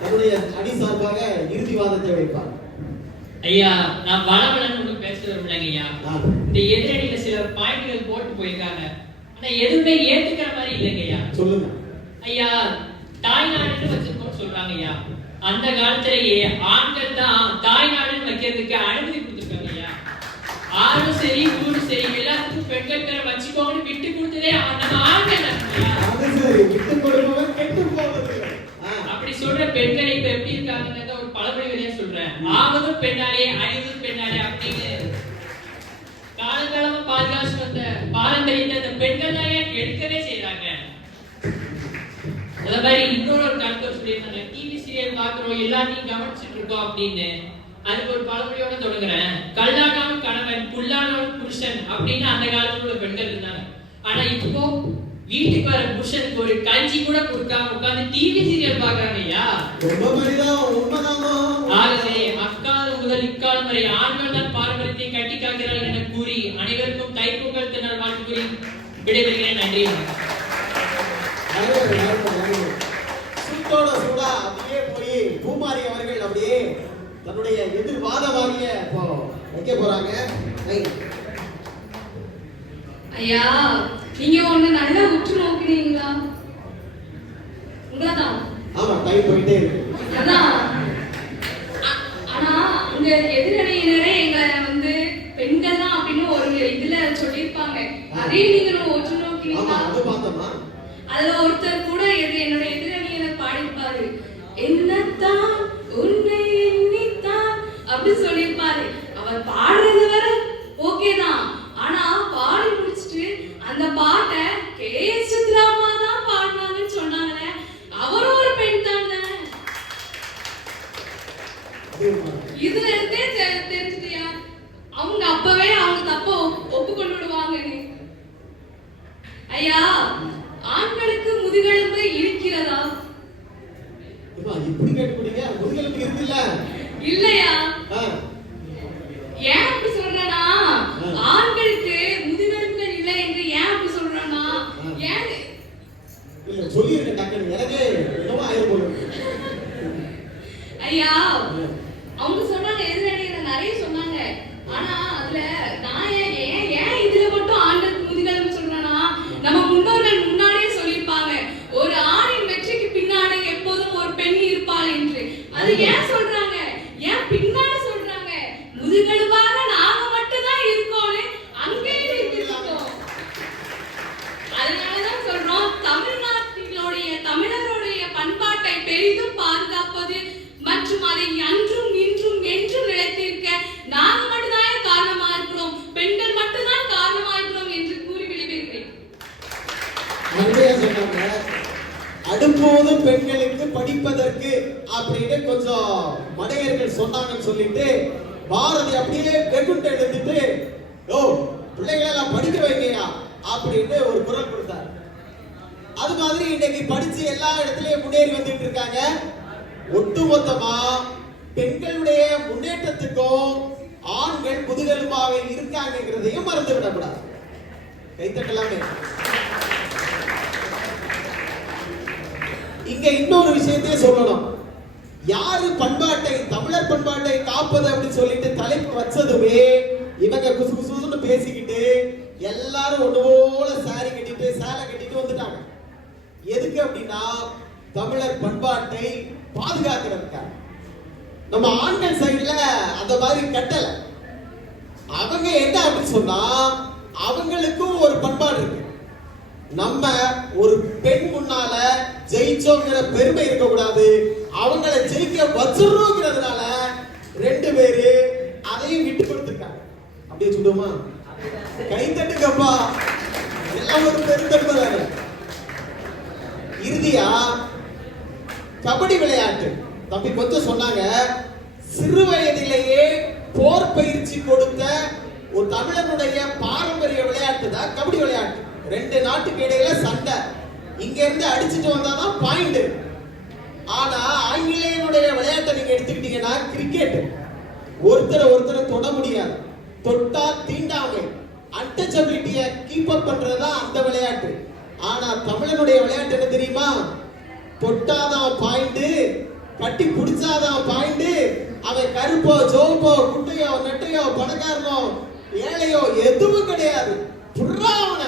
தன்னுடைய அணி சார்பாக இறுதி வாதத்தை வைப்பார். ஐயா, நான் வளவளன்னு ஒண்ணு பேச விரும்பலைங்க ஐயா. இந்த எதிரணியில சில பாயிண்ட்கள் போட்டு போயிருக்காங்க, ஆனா எதுவுமே ஏத்துக்கிற மாதிரி இல்லைங்க ஐயா. சொல்லுங்க ஐயா. தாய்நாடுன்னு வச்சிருக்கோம் சொல்றாங்க ஐயா. அந்த காலத்திலேயே ஆண்கள் தான் தாய்நாடுன்னு வைக்கிறதுக்கு அனுமதி கொடுத்துருக்காங்க ஐயா. ஆணும் சரி ஊரும் சரி எல்லாத்துக்கும் பெண்கள் பேரை வச்சுக்கோங்கன்னு விட்டு கொடுத்ததே நம்ம ஆண்கள் ஐயா. விட்டு கொடுப்பவன் கெட்டு போவது. அப்படி சொல்ற பெண்களை இப்ப எப்படி இருக்காங்கன்றத ஒரு பழமொழி வழியா சொல்றேன். ஆவதும் பெண்ணாலே அழிவதும் பெண்ணாலே அப்படின்னு காலங்காலமா பாதுகாத்து வந்த பாரம்பரியத்தை அந்த பெண்கள் தான் எடுக்கவே செய்யறாங்க. அதே மாதிரி இன்னொரு கருத்து சொல்லியிருந்தாங்க, டிவி சீரியல் பாக்குறோம் எல்லாத்தையும் கவனிச்சுட்டு இருக்கோம் அப்படின்னு. அதுக்கு ஒரு பழமொழியோட தொடங்குறேன். கல்லாகாம கணவன் புல்லானவன் புருஷன் அப்படின்னு அந்த காலத்துல உள்ள பெண்கள் இருந்தாங்க. ஆனா இப்போ வீட்டுக்கு வர புருஷனுக்கு ஒரு கஞ்சி கூட கொடுக்காம உட்கார்ந்து டிவி சீரியல் பாக்குறாங்க ஐயா. ஆகவே அக்காலம் முதல் இக்காலம் வரை ஆண்கள் தான் பாரம்பரியத்தை கட்டி காக்கிறார்கள் என கூறி அனைவருக்கும் தைப்பொங்கல் திருநாள் வாழ்த்து கூறி விடைபெறுகிறேன். நன்றி. சூட்டோட சூடா அப்படியே போய் பூமாரி அவர்கள் அப்படியே தன்னுடைய எதிர்வாதவாதிய வைக்க போறாங்க. ஐயா, நீங்க ஒண்ணு நல்லா உற்று நோக்கினீங்களா? உங்களதான். ஆமா, டைம் போயிட்டே இருக்கு. அதான். ஆனா உங்க எதிரணியினரே எங்களை பெண்கள் தான் அப்படின்னு ஒரு இதுல சொல்லியிருப்பாங்க. அதே நீங்க உற்று நோக்கினீங்களா? அது பார்த்தோமா? அதுல ஒருத்தர் கூட என்னோட எதிரணியினர் பாடிப்பாரு, என்னத்தான் உன்னை எண்ணித்தான் அப்படி சொல்லியிருப்பாரு. அவர் பாடுறது வர ஓகே தான், ஆனா பாடி முடிச்சுட்டு அந்த பாட்டை கே.எஸ். சித்ராமா தான் பாடினாங்கன்னு சொன்னாங்களே, அவரும் ஒரு பெண் தானே. இதுல இருந்தே தெரிஞ்சுட்டியா அவங்க அப்பவே அவங்க தப்ப ஒப்புக்கொண்டு விடுவாங்கன்னு. ஐயா, ஆண்களுக்கு முதுகெலும்பு இருக்கிறதா? இப்படி கேட்டுப்பீங்க. முதுகெலும்பு இருக்குல்ல? இல்லையா? ஏன் அப்படி சொல்றேன்னா, ஆண்களுக்கு முதுகெலும்புகள் இல்லை என்று ஏன் அப்படி சொல்றேன்னா, ஏன் இல்ல சொல்லிருக்கேன் டக்குனு எனக்கு என்னவோ ஆயிரும். ஐயா, அவங்க சொன்னாங்க எதிரணியில நிறைய சொன்னாங்க. ஆனா அதுல நான் ஏன் இதுல மட்டும் ஆண்களுக்கு முதுகெலும்பு சொல்றேன்னா, நம்ம முன்னோர்கள் முன்னாடியே சொல்லியிருப்பாங்க, ஒரு ஆணின் வெற்றிக்கு பின்னாடி எப்போதும் ஒரு பெண் இருப்பாள் என்று. அது ஏன் சொல்றாங்க, ஏன் பின்னாடி சொல்றாங்க? முதுகெலும்பாக நாங்க மட்டும் தான் இருக்கோம்னு அங்கேயே இருக்கோம். அதனாலதான் சொல்றோம், தமிழருடைய பண்பாட்டை பெரிதும் பாதுகாப்பது மற்றும் அதை அன்றும் இன்றும் என்றும் நிலைத்திருக்க நாங்க மட்டும்தான் காரணமா இருக்கிறோம், பெண்கள் மட்டும்தான் காரணமா இருக்கிறோம் என்று கூறி விடைபெறுகிறேன். அடுப்போதும் பெண்களுக்கு படிப்பதற்கு அப்படின்னு கொஞ்சம் மடையர்கள் சொன்னாங்கன்னு சொல்லிட்டு பாரதி அப்படியே வெகுண்டு எடுத்துட்டு, ஓ பிள்ளைகளை எல்லாம் படிக்க வைங்கயா அப்படின்னு ஒரு குரல் கொடுத்தார். அது மாதிரி இன்னைக்கு படிச்சு எல்லா இடத்துலயும் முன்னேறி வந்துட்டு இருக்காங்க. ஒட்டுமொத்தமா பெண்களுடைய முன்னேற்றத்துக்கும் ஆண்கள் முதுகெலும்பாக இருக்காங்கிறதையும் மறந்து விடக்கூடாது. கைத்தட்டலாமே. இங்க இன்னொரு விஷயத்தையே சொல்லணும். யாரு பண்பாட்டை, தமிழர் பண்பாட்டை காப்பது அப்படின்னு சொல்லிட்டு தலைப்பு வச்சதுமே இவங்க குசு குசுன்னு பேசிக்கிட்டு எல்லாரும் ஒண்ணு போல சாரி கட்டிட்டு சேலை கட்டிட்டு வந்துட்டாங்க. எதுக்கு அப்படின்னா தமிழர் பண்பாட்டை பாதுகாக்கிறதுக்காக. நம்ம ஆண்கள் சைடுல அந்த மாதிரி கட்டல. அவங்க என்ன அப்படின்னு சொன்னா, அவங்களுக்கும் ஒரு பண்பாடு இருக்கு. நம்ம ஒரு பெண் முன்னால ஜெயிச்சோங்கிற பெருமை இருக்க கூடாது, அவங்கள ஜெயிக்க வச்சிடணுங்கிறதுனால 2 பேரு அதையும் விட்டு கொடுத்துருக்காங்க. அப்படியே சொல்லுமா? கை தட்டுக்கப்பா, எல்லாம் ஒரு பெருந்தன்மை தானே. இறுதியா கபடி விளையாட்டு தம்பி கொஞ்சம் சொன்னாங்க. சிறு வயதிலேயே போர் பயிற்சி கொடுத்த ஒரு தமிழனுடைய பாரம்பரிய விளையாட்டு தான் கபடி விளையாட்டு. 2 நாட்டுக்கு இடையில சண்டை, இங்க இருந்து அடிச்சுட்டு வந்தாதான் பாயிண்ட். ஆனா ஆங்கிலேயனுடைய விளையாட்டை நீங்க எடுத்துக்கிட்டீங்கன்னா கிரிக்கெட், ஒருத்தரை தொட முடியாது, தொட்டா தீண்டாமை, அன்டச்சபிலிட்டியை கீப் அப் பண்றதுதான் அந்த விளையாட்டு. ஆனா தமிழனுடைய விளையாட்டு என்ன தெரியுமா? தொட்டாதான் பாயிண்ட், கட்டி பிடிச்சாதான் பாயிண்ட். அவன் கருப்போ ஜோப்போ குட்டையோ நெட்டையோ பணக்காரனோ ஏழையோ எதுவும் கிடையாது. புறாவன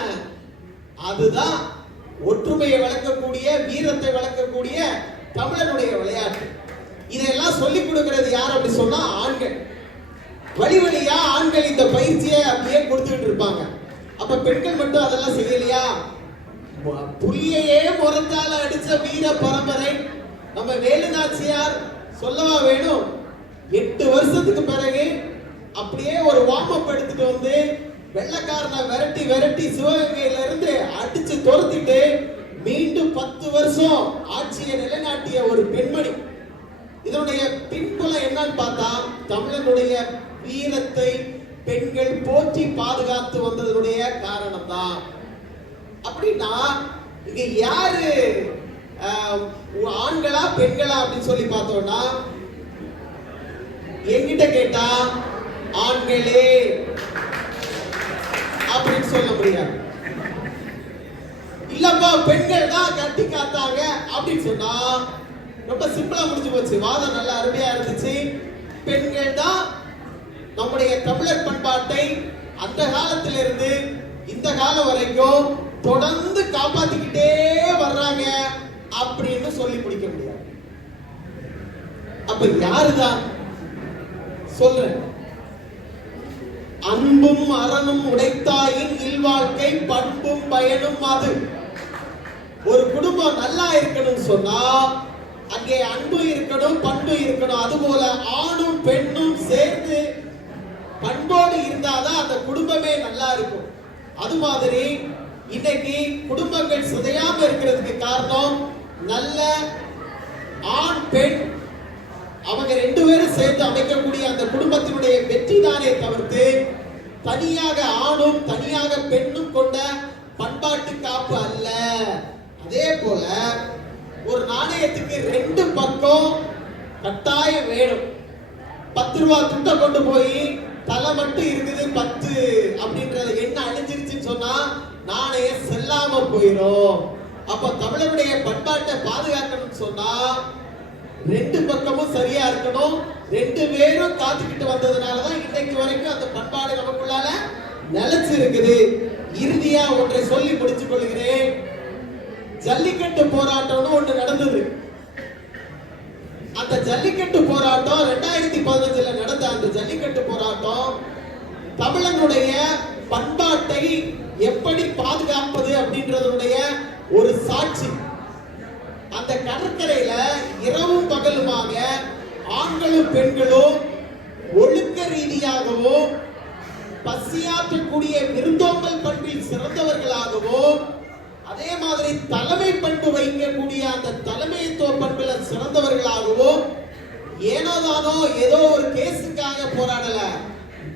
அதுதான் ஒற்றுமையை வளர்க்கக்கூடிய, வீரத்தை வளர்க்கக்கூடிய தமிழனுடைய விளையாட்டு. இதெல்லாம் சொல்லிக் கொடுக்கிறது யார் அப்படி சொன்னா ஆண்கள். வழி வழியா ஆண்கள் இந்த பயிற்சியை அப்படியே கொடுத்துட்டு இருப்பாங்க. அப்ப பெண்கள் மட்டும் அதெல்லாம் செய்யலையா? புலியையே முரத்தால அடிச்ச வீர பரம்பரை நம்ம வேலுநாச்சியார் சொல்லவா வேணும்? 8 வருஷத்துக்கு பிறகு அப்படியே ஒரு வார்ம் அப் எடுத்துட்டு வந்து வெள்ளக்காரனை விரட்டி விரட்டி சிவகங்கையில இருந்து அடிச்சு துரத்திட்டு மீண்டும் 10 வருஷம் ஆட்சியை நிலைநாட்டிய ஒரு பெண்மணி. இதனுடைய பின்புலம் என்னன்னு பார்த்தா தமிழனுடைய வீரத்தை பெண்கள் போற்றி பாதுகாத்து வந்ததனுடைய காரணம் தான். அப்படின்னா இங்க யாரு ஆண்களா பெண்களா அப்படின்னு சொல்லி பார்த்தோம்னா, என்கிட்ட கேட்டா ஆண்களே அப்படின்னு சொல்ல முடியாது. இல்லப்பா பெண்கள் தான் கட்டி காத்தாங்க அப்படின்னு சொன்னா ரொம்ப சிம்பிளா முடிஞ்சு போச்சு. வாதம் நல்லா அருமையா இருந்துச்சு. பெண்கள் தான் நம்முடைய தமிழர் பண்பாட்டை அந்த காலத்திலிருந்து இந்த காலம் வரைக்கும் தொடர்ந்து காப்பாத்திக்கிட்டே வர்றாங்க அப்படின்னு சொல்லி முடிக்க முடியாது. அப்ப யாருதான் சொல்றேன்? அன்பும் அறனும் உடைத்தாயின் இல்வாழ்க்கை பண்பும் பயனும் அது. ஒரு குடும்பம் நல்லா இருக்கணும்னு சொன்னா அங்கே அன்பு இருக்கணும், பண்பு இருக்கணும். அதுபோல ஆணும் பெண்ணும் சேர்ந்து பண்போடு இருந்தாதான் அந்த குடும்பமே நல்லா இருக்கும். அது மாதிரி இன்னைக்கு குடும்பங்கள் சிதையாம இருக்கிறதுக்கு காரணம் நல்ல ஆண் பெண் அவங்க 2 பேரும் சேர்ந்து அமைக்கக்கூடிய அந்த குடும்பத்தினுடைய வெற்றி தானே தவிர்த்து தனியாக ஆணும் தனியாக பெண்ணும் கொண்ட பண்பாட்டு காப்பு அல்ல. அதே போல ஒரு நாணயத்துக்கு 2 பக்கம் கட்டாயம் வேணும். 10 ரூபாய் துட்டை கொண்டு போய் தலை மட்டும் இருக்குது 10 அப்படின்றது என்ன அழிஞ்சிருச்சுன்னு சொன்னா நாணயம் செல்லாம போயிடும். அப்ப தமிழருடைய பண்பாட்டை பாதுகாக்கணும்னு சொன்னா 2 பக்கமும் சரியா இருக்கணும். 2 பேரும் காத்துக்கிட்டு வந்ததுனாலதான் இன்னைக்கு வரைக்கும் அந்த பண்பாடு நமக்குள்ளால நிலைச்சு இருக்குது. இறுதியா ஒன்றை சொல்லி முடிச்சுக் கொள்கிறேன். ஜல்லிக்கட்டு போராட்டம்னு ஒன்று நடந்தது. அந்த ஜல்லிக்கட்டு போராட்டம் 2015 நடந்த அந்த ஜல்லிக்கட்டு போராட்டம் தமிழனுடைய பண்பாட்டை எப்படி பாதுகாப்பது அப்படின்றதுடைய ஒரு சாட்சி. அந்த கடற்கரையில இரவும் பகலுமாக ஆண்களும் பெண்களும் ஒழுக்க ரீதியாகவும் பசியாற்றக்கூடிய விருந்தோம்பல் பண்பில் சிறந்தவர்களாகவும் அதே மாதிரி தலைமை பண்பு வைக்கக்கூடிய அந்த தலைமைத்துவ பண்புல சிறந்தவர்களாகவும் ஏனோதானோ ஏதோ ஒரு கேஸுக்காக போராடல,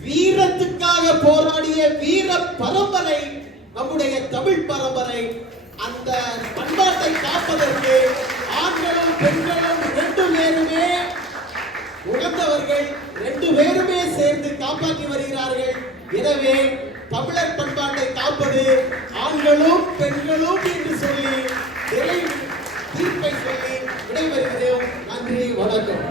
வீரத்துக்காக போராடிய வீர பரம்பரை நம்முடைய தமிழ் பரம்பரை. அந்த பண்பாட்டை காப்பதற்கு ஆண்களும் பெண்களும் 2 பேருமே உணர்ந்தவர்கள், 2 பேருமே சேர்ந்து காப்பாற்றி வருகிறார்கள். எனவே தமிழர் பண்பாட்டை காப்பது ஆண்களும் பெண்களும் என்று சொல்லி தீர்ப்பை சொல்லி விடைபெறுகிறோம். நன்றி, வணக்கம்.